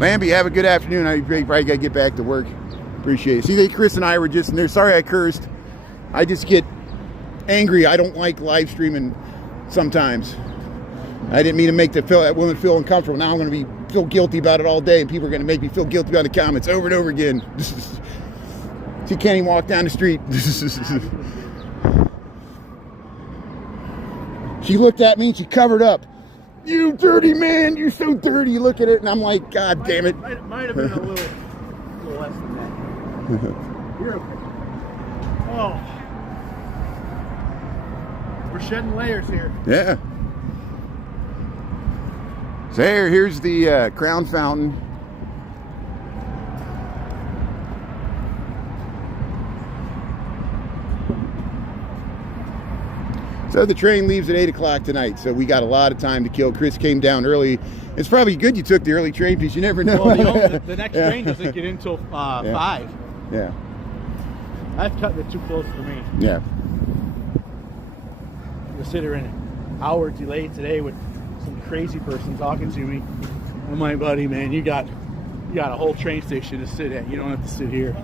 Lambie, have a good afternoon. I probably got to get back to work. Appreciate it. See, Chris and I were just in there. Sorry I cursed. I just get angry. I don't like live streaming sometimes. I didn't mean to make that woman feel uncomfortable. Now I'm going to feel guilty about it all day, and people are going to make me feel guilty about the comments over and over again. She can't even walk down the street. She looked at me and she covered up. You dirty man, you're so dirty. Look at it, and I'm like, God damn it. Might have been a little less than that. You're okay. Oh. We're shedding layers here. Yeah. So here's the Crown Fountain. So the train leaves at 8 o'clock tonight, so we got a lot of time to kill. Chris came down early. It's probably good you took the early train because you never know. Well, the next train doesn't get in until 5. Yeah. I've cut it too close for me. Yeah. To sit here in an hour delayed today with some crazy person talking to me. I'm like, buddy, man, you got a whole train station to sit at. You don't have to sit here.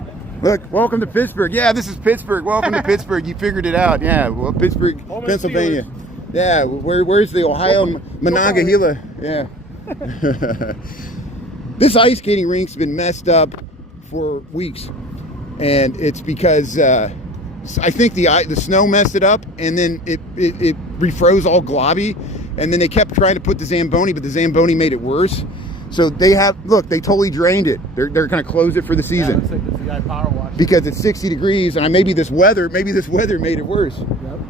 Look, welcome to Pittsburgh. Yeah, this is Pittsburgh. Welcome to Pittsburgh. You figured it out. Yeah, well, Pittsburgh, Pennsylvania. Yeah, where's the Ohio Monongahela? Yeah. This ice skating rink's been messed up for weeks, and it's because I think the snow messed it up, and then it refroze all globby, and then they kept trying to put the Zamboni, but the Zamboni made it worse. So they totally drained it. They're going to close it for the season. Yeah, looks like it's the guy power washed. Because it's 60 degrees, and maybe this weather made it worse. Yep.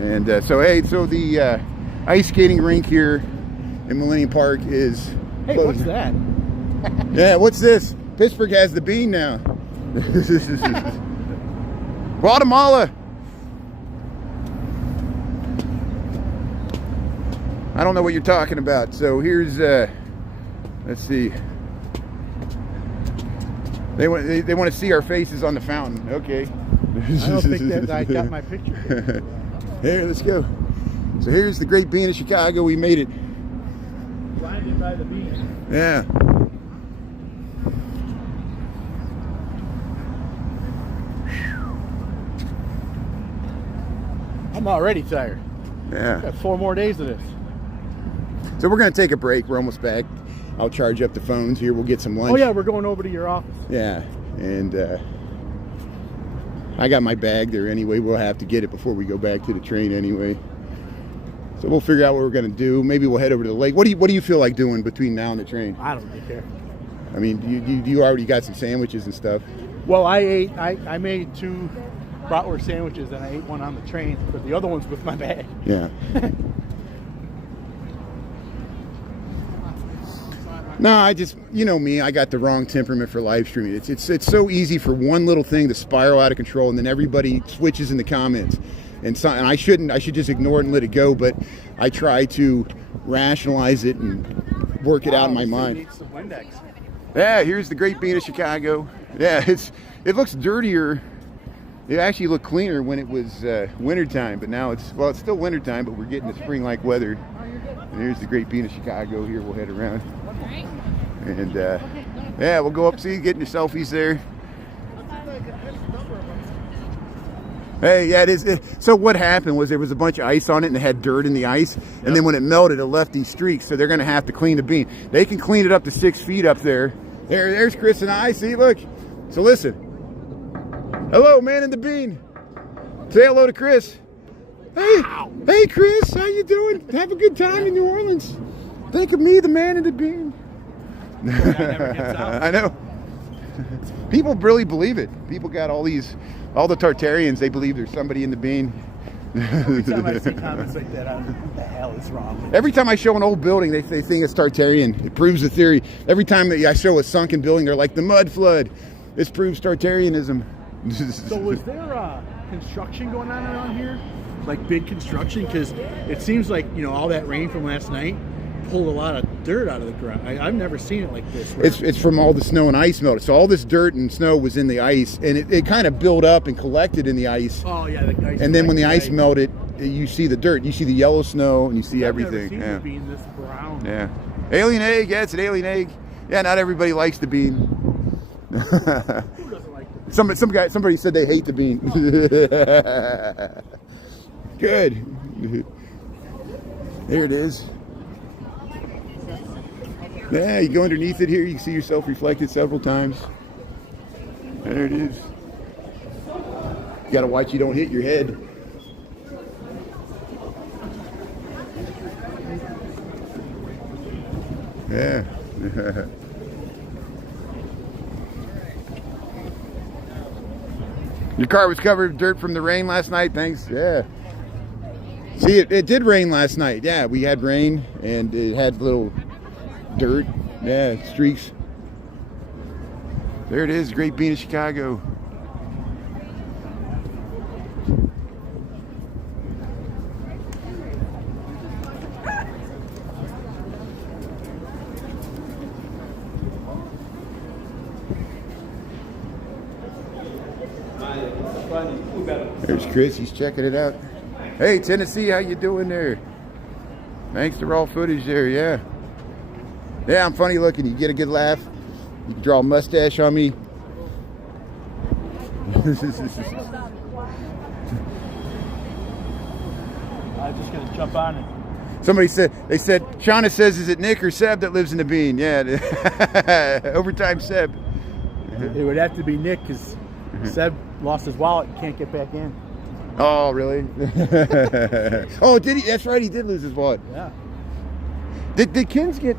And so the ice skating rink here in Millennium Park is Hey, closed. what's that? Yeah, what's this? Pittsburgh has the bean now. Guatemala. I don't know what you're talking about. So here's let's see. They want to see our faces on the fountain. Okay. I don't think that I got my picture. Here, let's go. So here's the Great Bean of Chicago. We made it. Blinded by the bean. Yeah. I'm already tired. Yeah. Got 4 more days of this. So we're going to take a break. We're almost back. I'll charge up the phones here. We'll get some lunch. Oh yeah, we're going over to your office. Yeah. And I got my bag there anyway. We'll have to get it before we go back to the train anyway. So So we'll figure out what we're gonna do. Maybe we'll head over to the lake. What do you feel like doing between now and the train? I don't really care. I mean, you already got some sandwiches and stuff. Well, I made 2 bratwurst sandwiches and I ate one on the train, but the other one's with my bag. Yeah. No, I just, you know me, I got the wrong temperament for live streaming. It's so easy for one little thing to spiral out of control, and then everybody switches in the comments. And I should just ignore it and let it go, but I try to rationalize it and work it out in my mind. Need some Windex. Yeah, here's the Great Bean of Chicago. Yeah, it looks dirtier. It actually looked cleaner when it was wintertime, but now it's still wintertime, but we're getting the spring-like weather. And here's the Great Bean of Chicago. Here, we'll head around. And yeah, we'll go up, see, getting your selfies there. Hey, yeah, it is. So what happened was there was a bunch of ice on it and it had dirt in the ice. And then when it melted, it left these streaks. So they're going to have to clean the bean. They can clean it up to 6 feet up there. There's Chris and I. See, look. So listen. Hello, man in the bean. Say hello to Chris. Hey, Chris, how you doing? Have a good time in New Orleans. Think of me, the man in the bean. I know. People really believe it. People got all the Tartarians, they believe there's somebody in the bean. Every time I see comments like that, what the hell is wrong? Every time I show an old building, they think it's Tartarian. It proves the theory. Every time I show a sunken building, they're like, the mud flood. This proves Tartarianism. So was there construction going on around here? Like big construction? Because it seems like, all that rain from last night pulled a lot of dirt out of the ground. I've never seen it like this. It's from all the snow and ice melted. So all this dirt and snow was in the ice, and it kind of built up and collected in the ice. Oh yeah, the ice. And then when the ice melted, you see the dirt, you see the yellow snow, and you see everything. I've never seen the bean this brown. Yeah, alien egg. Yeah, it's an alien egg. Yeah, not everybody likes the bean. Who doesn't like the bean? Somebody said they hate the bean. Good. There it is. Yeah, you go underneath it here, you can see yourself reflected several times. There it is. You gotta watch you don't hit your head. Yeah. Your car was covered with dirt from the rain last night, thanks. Yeah. See, it did rain last night. Yeah, we had rain and it had little dirt, yeah, streaks. There it is, Great Bean of Chicago. There's Chris, he's checking it out. Hey, Tennessee, how you doing there? Thanks to raw footage there, yeah. Yeah, I'm funny looking. You get a good laugh. You can draw a mustache on me. I'm just gonna jump on it. They said, Shauna says, is it Nick or Seb that lives in the bean? Yeah, overtime Seb. It would have to be Nick because Seb lost his wallet and can't get back in. Oh, really? Oh, did he? That's right, he did lose his wallet. Yeah. Did Kins get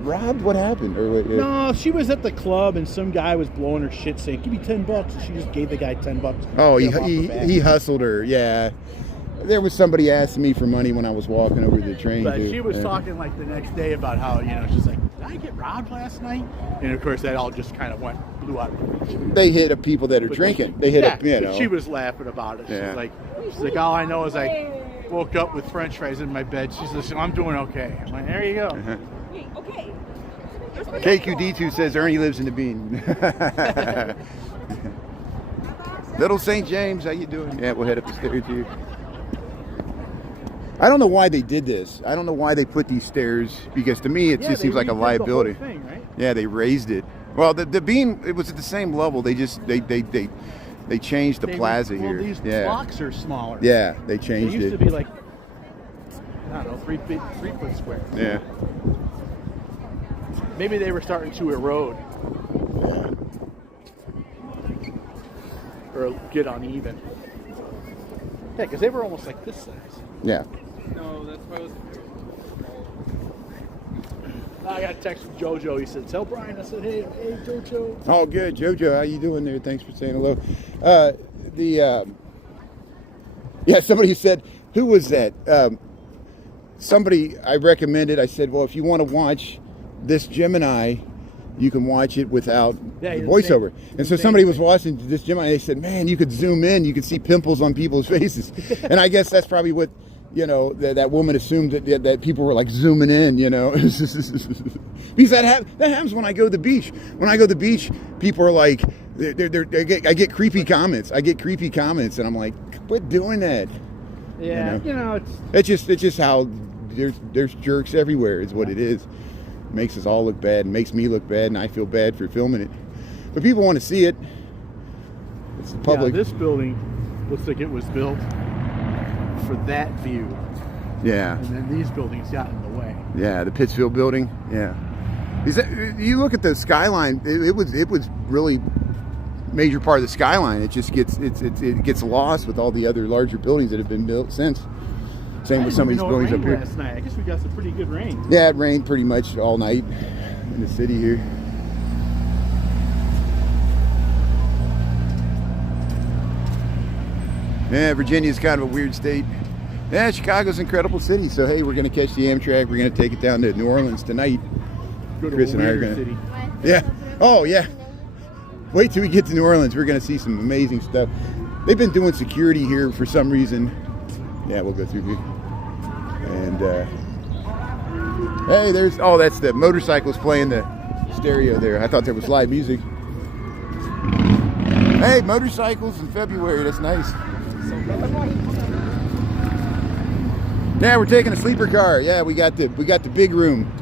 robbed? What happened? Or what? No, she was at the club and some guy was blowing her shit saying, give me $10. And she just gave the guy $10. Oh, he hustled her. Yeah. There was somebody asking me for money when I was walking over the train. But she was talking like the next day about how, she's like, did I get robbed last night? And of course that all just kind of blew out of reach. They hit up people that are drinking. They hit up, She was laughing about it. Yeah. She's like, all I know is I woke up with French fries in my bed. She's like, I'm doing okay. I'm like, there you go. Okay. KQD2 says Ernie lives in the bean. Little St. James, how you doing? Yeah, we'll head up the stairs here. I don't know why they did this. I don't know why they put these stairs, because to me it just seems like a liability. The whole thing, right? Yeah, they raised it. Well, the beam, it was at the same level. They just they changed the plaza here. These blocks are smaller. Yeah, they changed it. They used to be like, I don't know, 3 foot square. Yeah. Maybe they were starting to erode. Or get uneven. Yeah, because they were almost like this size. Yeah. No, that's why I was. I got a text from JoJo. He said, "Tell Brian." I said, "Hey, JoJo." Oh, good, JoJo. How you doing there? Thanks for saying hello. Yeah, somebody said, who was that? Somebody I recommended. I said, well, if you want to watch this Gemini, you can watch it without the voiceover. And so somebody was watching this Gemini. They said, man, you could zoom in. You could see pimples on people's faces. And I guess that's probably what, that woman assumed that people were like zooming in, because that happens when I go to the beach. When I go to the beach, people are like, I get creepy comments. And I'm like, quit doing that. Yeah, it's just how there's jerks everywhere is what it is. It makes us all look bad and makes me look bad, and I feel bad for filming it. But people want to see it. It's the public. Yeah, this building looks like it was built for that view. Yeah. And then these buildings got in the way. Yeah, the Pittsfield building. Yeah. You look at the skyline. It was really major part of the skyline. It just gets lost with all the other larger buildings that have been built since. Same with some of these buildings up here. Last night, I guess we got some pretty good rain. Yeah, it rained pretty much all night in the city here. Yeah, Virginia's kind of a weird state. Yeah, Chicago's an incredible city. So hey, we're gonna catch the Amtrak. We're gonna take it down to New Orleans tonight. Go to Chris a and I are weird gonna. city. Yeah. Oh yeah. Wait till we get to New Orleans. We're gonna see some amazing stuff. They've been doing security here for some reason. Yeah, we'll go through here. And hey, that's the motorcycles playing the stereo there. I thought there was live music. Hey, motorcycles in February. That's nice. Yeah, we're taking a sleeper car. Yeah, we got the big room.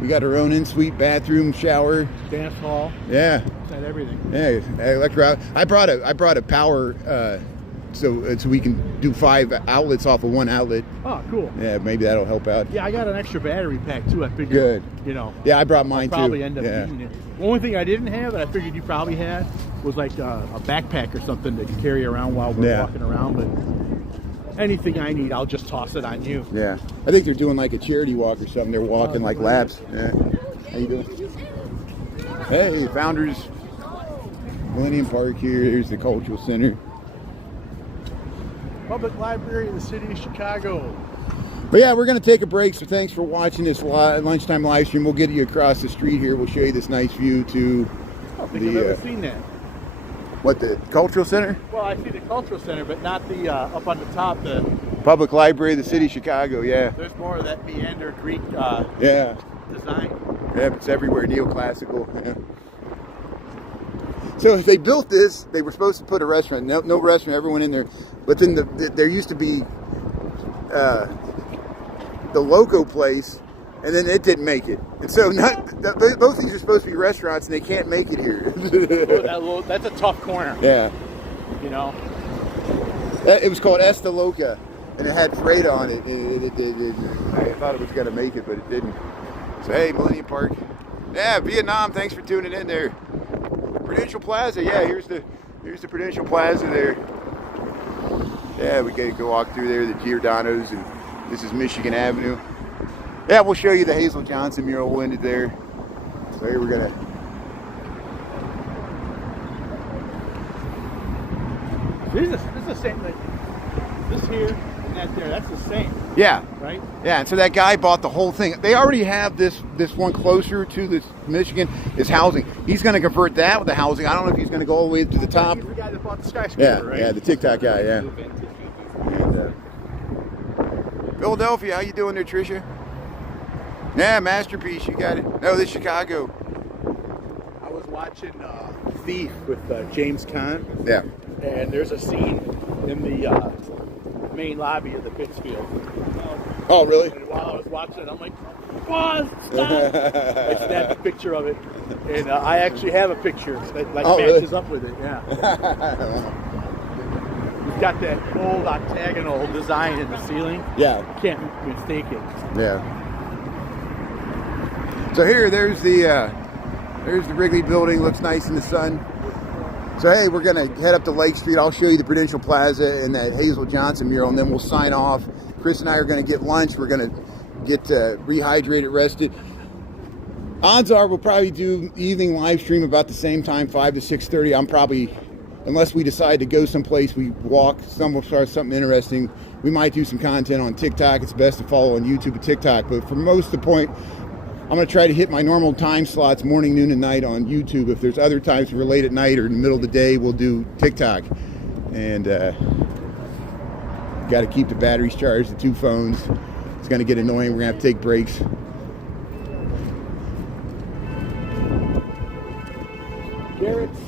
We got our own in-suite bathroom, shower, dance hall. Yeah, got everything. Yeah, electric. I brought a power, so we can do 5 outlets off of 1 outlet. Oh, cool. Yeah, maybe that'll help out. Yeah, I got an extra battery pack too. I figured. Good. Yeah, I brought mine I'll probably too. end up needing it. The only thing I didn't have that I figured you probably had was like a backpack or something to carry around while we're walking around. But anything I need, I'll just toss it on you. Yeah, I think they're doing like a charity walk or something. They're walking like laps. Yeah. How you doing? Hey, Founders Millennium Park here. Here's the Cultural Center. Public Library of the City of Chicago. But yeah, we're going to take a break, so thanks for watching this lunchtime live stream. We'll get you across the street here. We'll show you this nice view to I don't think I've ever seen that. What, the Cultural Center? Well, I see the Cultural Center, but not the up on the top, the Public Library of the City of Chicago, yeah. There's more of that meander Greek design. Yeah, it's everywhere, neoclassical. Yeah. So if they built this, they were supposed to put a restaurant. No restaurant ever went in there. But then there used to be the Loco place, and then it didn't make it. And so both these are supposed to be restaurants, and they can't make it here. That's a tough corner. Yeah. It was called Esta Loca, and it had freight on it. I thought it was going to make it, but it didn't. So hey, Millennium Park. Yeah, Vietnam, thanks for tuning in there. Credential Plaza, yeah, here's the Credential Plaza there. Yeah, we gotta go walk through there, the Giordano's, and this is Michigan Avenue. Yeah, we'll show you the Hazel Johnson mural. We'll end it there. So here we're gonna. This is the same. Like this here and that there. That's the same. Yeah. Right. Yeah, and so that guy bought the whole thing. They already have this one closer to this Michigan is housing. He's going to convert that with the housing. I don't know if he's going to go all the way to the top. He's the guy that bought the skyscraper, right? Yeah, the TikTok guy. Yeah. And, Philadelphia, how you doing there, Tricia? Yeah, masterpiece. You got it. No, this is Chicago. I was watching Thief with James Caan. Yeah. And there's a scene in the main lobby of the Pittsfield. Oh, really? And while I was watching it, I'm like, pause, stop. I snapped a picture of it. And I actually have a picture that matches up with it. Yeah. It's got that old octagonal design in the ceiling. Yeah. Can't mistake it. Yeah. So there's the Wrigley Building. Looks nice in the sun. So hey, we're gonna head up to Lake Street. I'll show you the Prudential Plaza and that Hazel Johnson mural, and then we'll sign off Chris and I are going to get lunch. We're going to get rehydrated, rested. Odds are we'll probably do evening live stream about the same time, 5 to 6:30. I'm probably, unless we decide to go someplace, we walk, something interesting. We might do some content on TikTok. It's best to follow on YouTube and TikTok. But for most of the point, I'm going to try to hit my normal time slots, morning, noon, and night on YouTube. If there's other times we're late at night or in the middle of the day, we'll do TikTok. And got to keep the batteries charged, the 2 phones. It's going to get annoying. We're going to have to take breaks. Garrett's.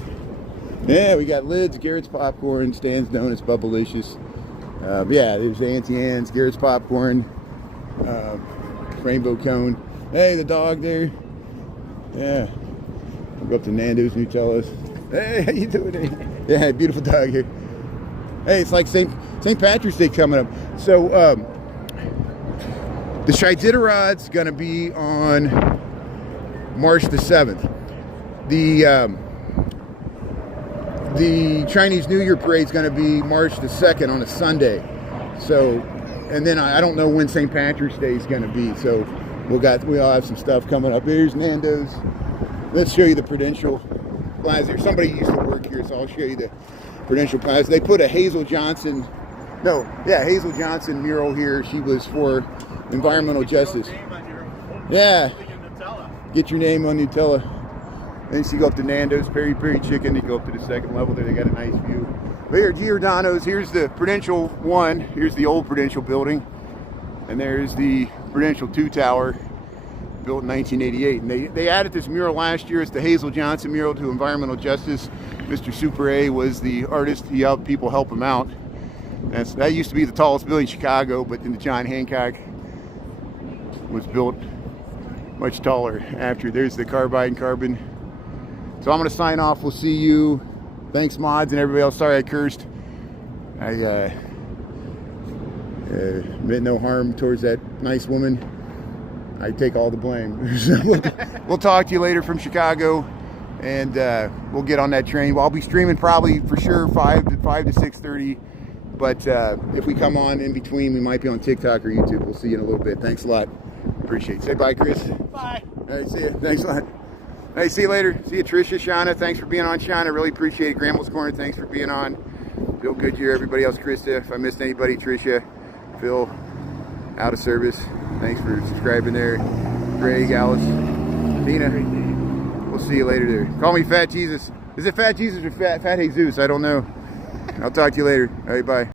Yeah, we got Lids, Garrett's Popcorn, Stan's Donuts, Bubblicious. Yeah, there's Auntie Anne's, Garrett's Popcorn, Rainbow Cone. Hey, the dog there. Yeah. We'll go up to Nando's, Nutella's. Hey, how you doing? Yeah, beautiful dog here. Hey, it's like St. Patrick's Day coming up. So, the Shiditarod's going to be on March the 7th. The Chinese New Year parade is going to be March the 2nd on a Sunday. So, and then I don't know when St. Patrick's Day is going to be. So, we all have some stuff coming up. Here's Nando's. Let's show you the Prudential Plaza. Somebody used to work here, so I'll show you the Prudential Plaza. They put a Hazel Johnson mural here. She was for environmental justice. Yeah. Get your name on Nutella. Then you go up to Nando's, Prairie Chicken. You go up to the 2nd level there. They got a nice view. But here, Giordano's. Here's the Prudential 1. Here's the old Prudential building. And there's the Prudential 2 Tower, built in 1988. And they added this mural last year. It's the Hazel Johnson mural to environmental justice. Mr. Super A was the artist. He helped people help him out. That used to be the tallest building in Chicago, but then the John Hancock was built much taller after. There's the Carbide and Carbon. So I'm going to sign off. We'll see you. Thanks, mods, and everybody else. Sorry I cursed. I meant no harm towards that nice woman. I take all the blame. We'll talk to you later from Chicago, and we'll get on that train. Well, I'll be streaming probably for sure 5 to 6:30. But if we come on in between, we might be on TikTok or YouTube. We'll see you in a little bit. Thanks a lot. Appreciate it. Say bye, Chris. Bye. All right, see you. Thanks a lot. Hey, see you later. See you, Tricia, Shauna. Thanks for being on, Shauna. Really appreciate it. Grandma's Corner, thanks for being on. Phil Goodyear, everybody else, Krista. If I missed anybody, Tricia, Phil, out of service. Thanks for subscribing there. Greg, Alice, Tina. We'll see you later there. Call me Fat Jesus. Is it Fat Jesus or Fat Jesus? I don't know. I'll talk to you later. All right, bye.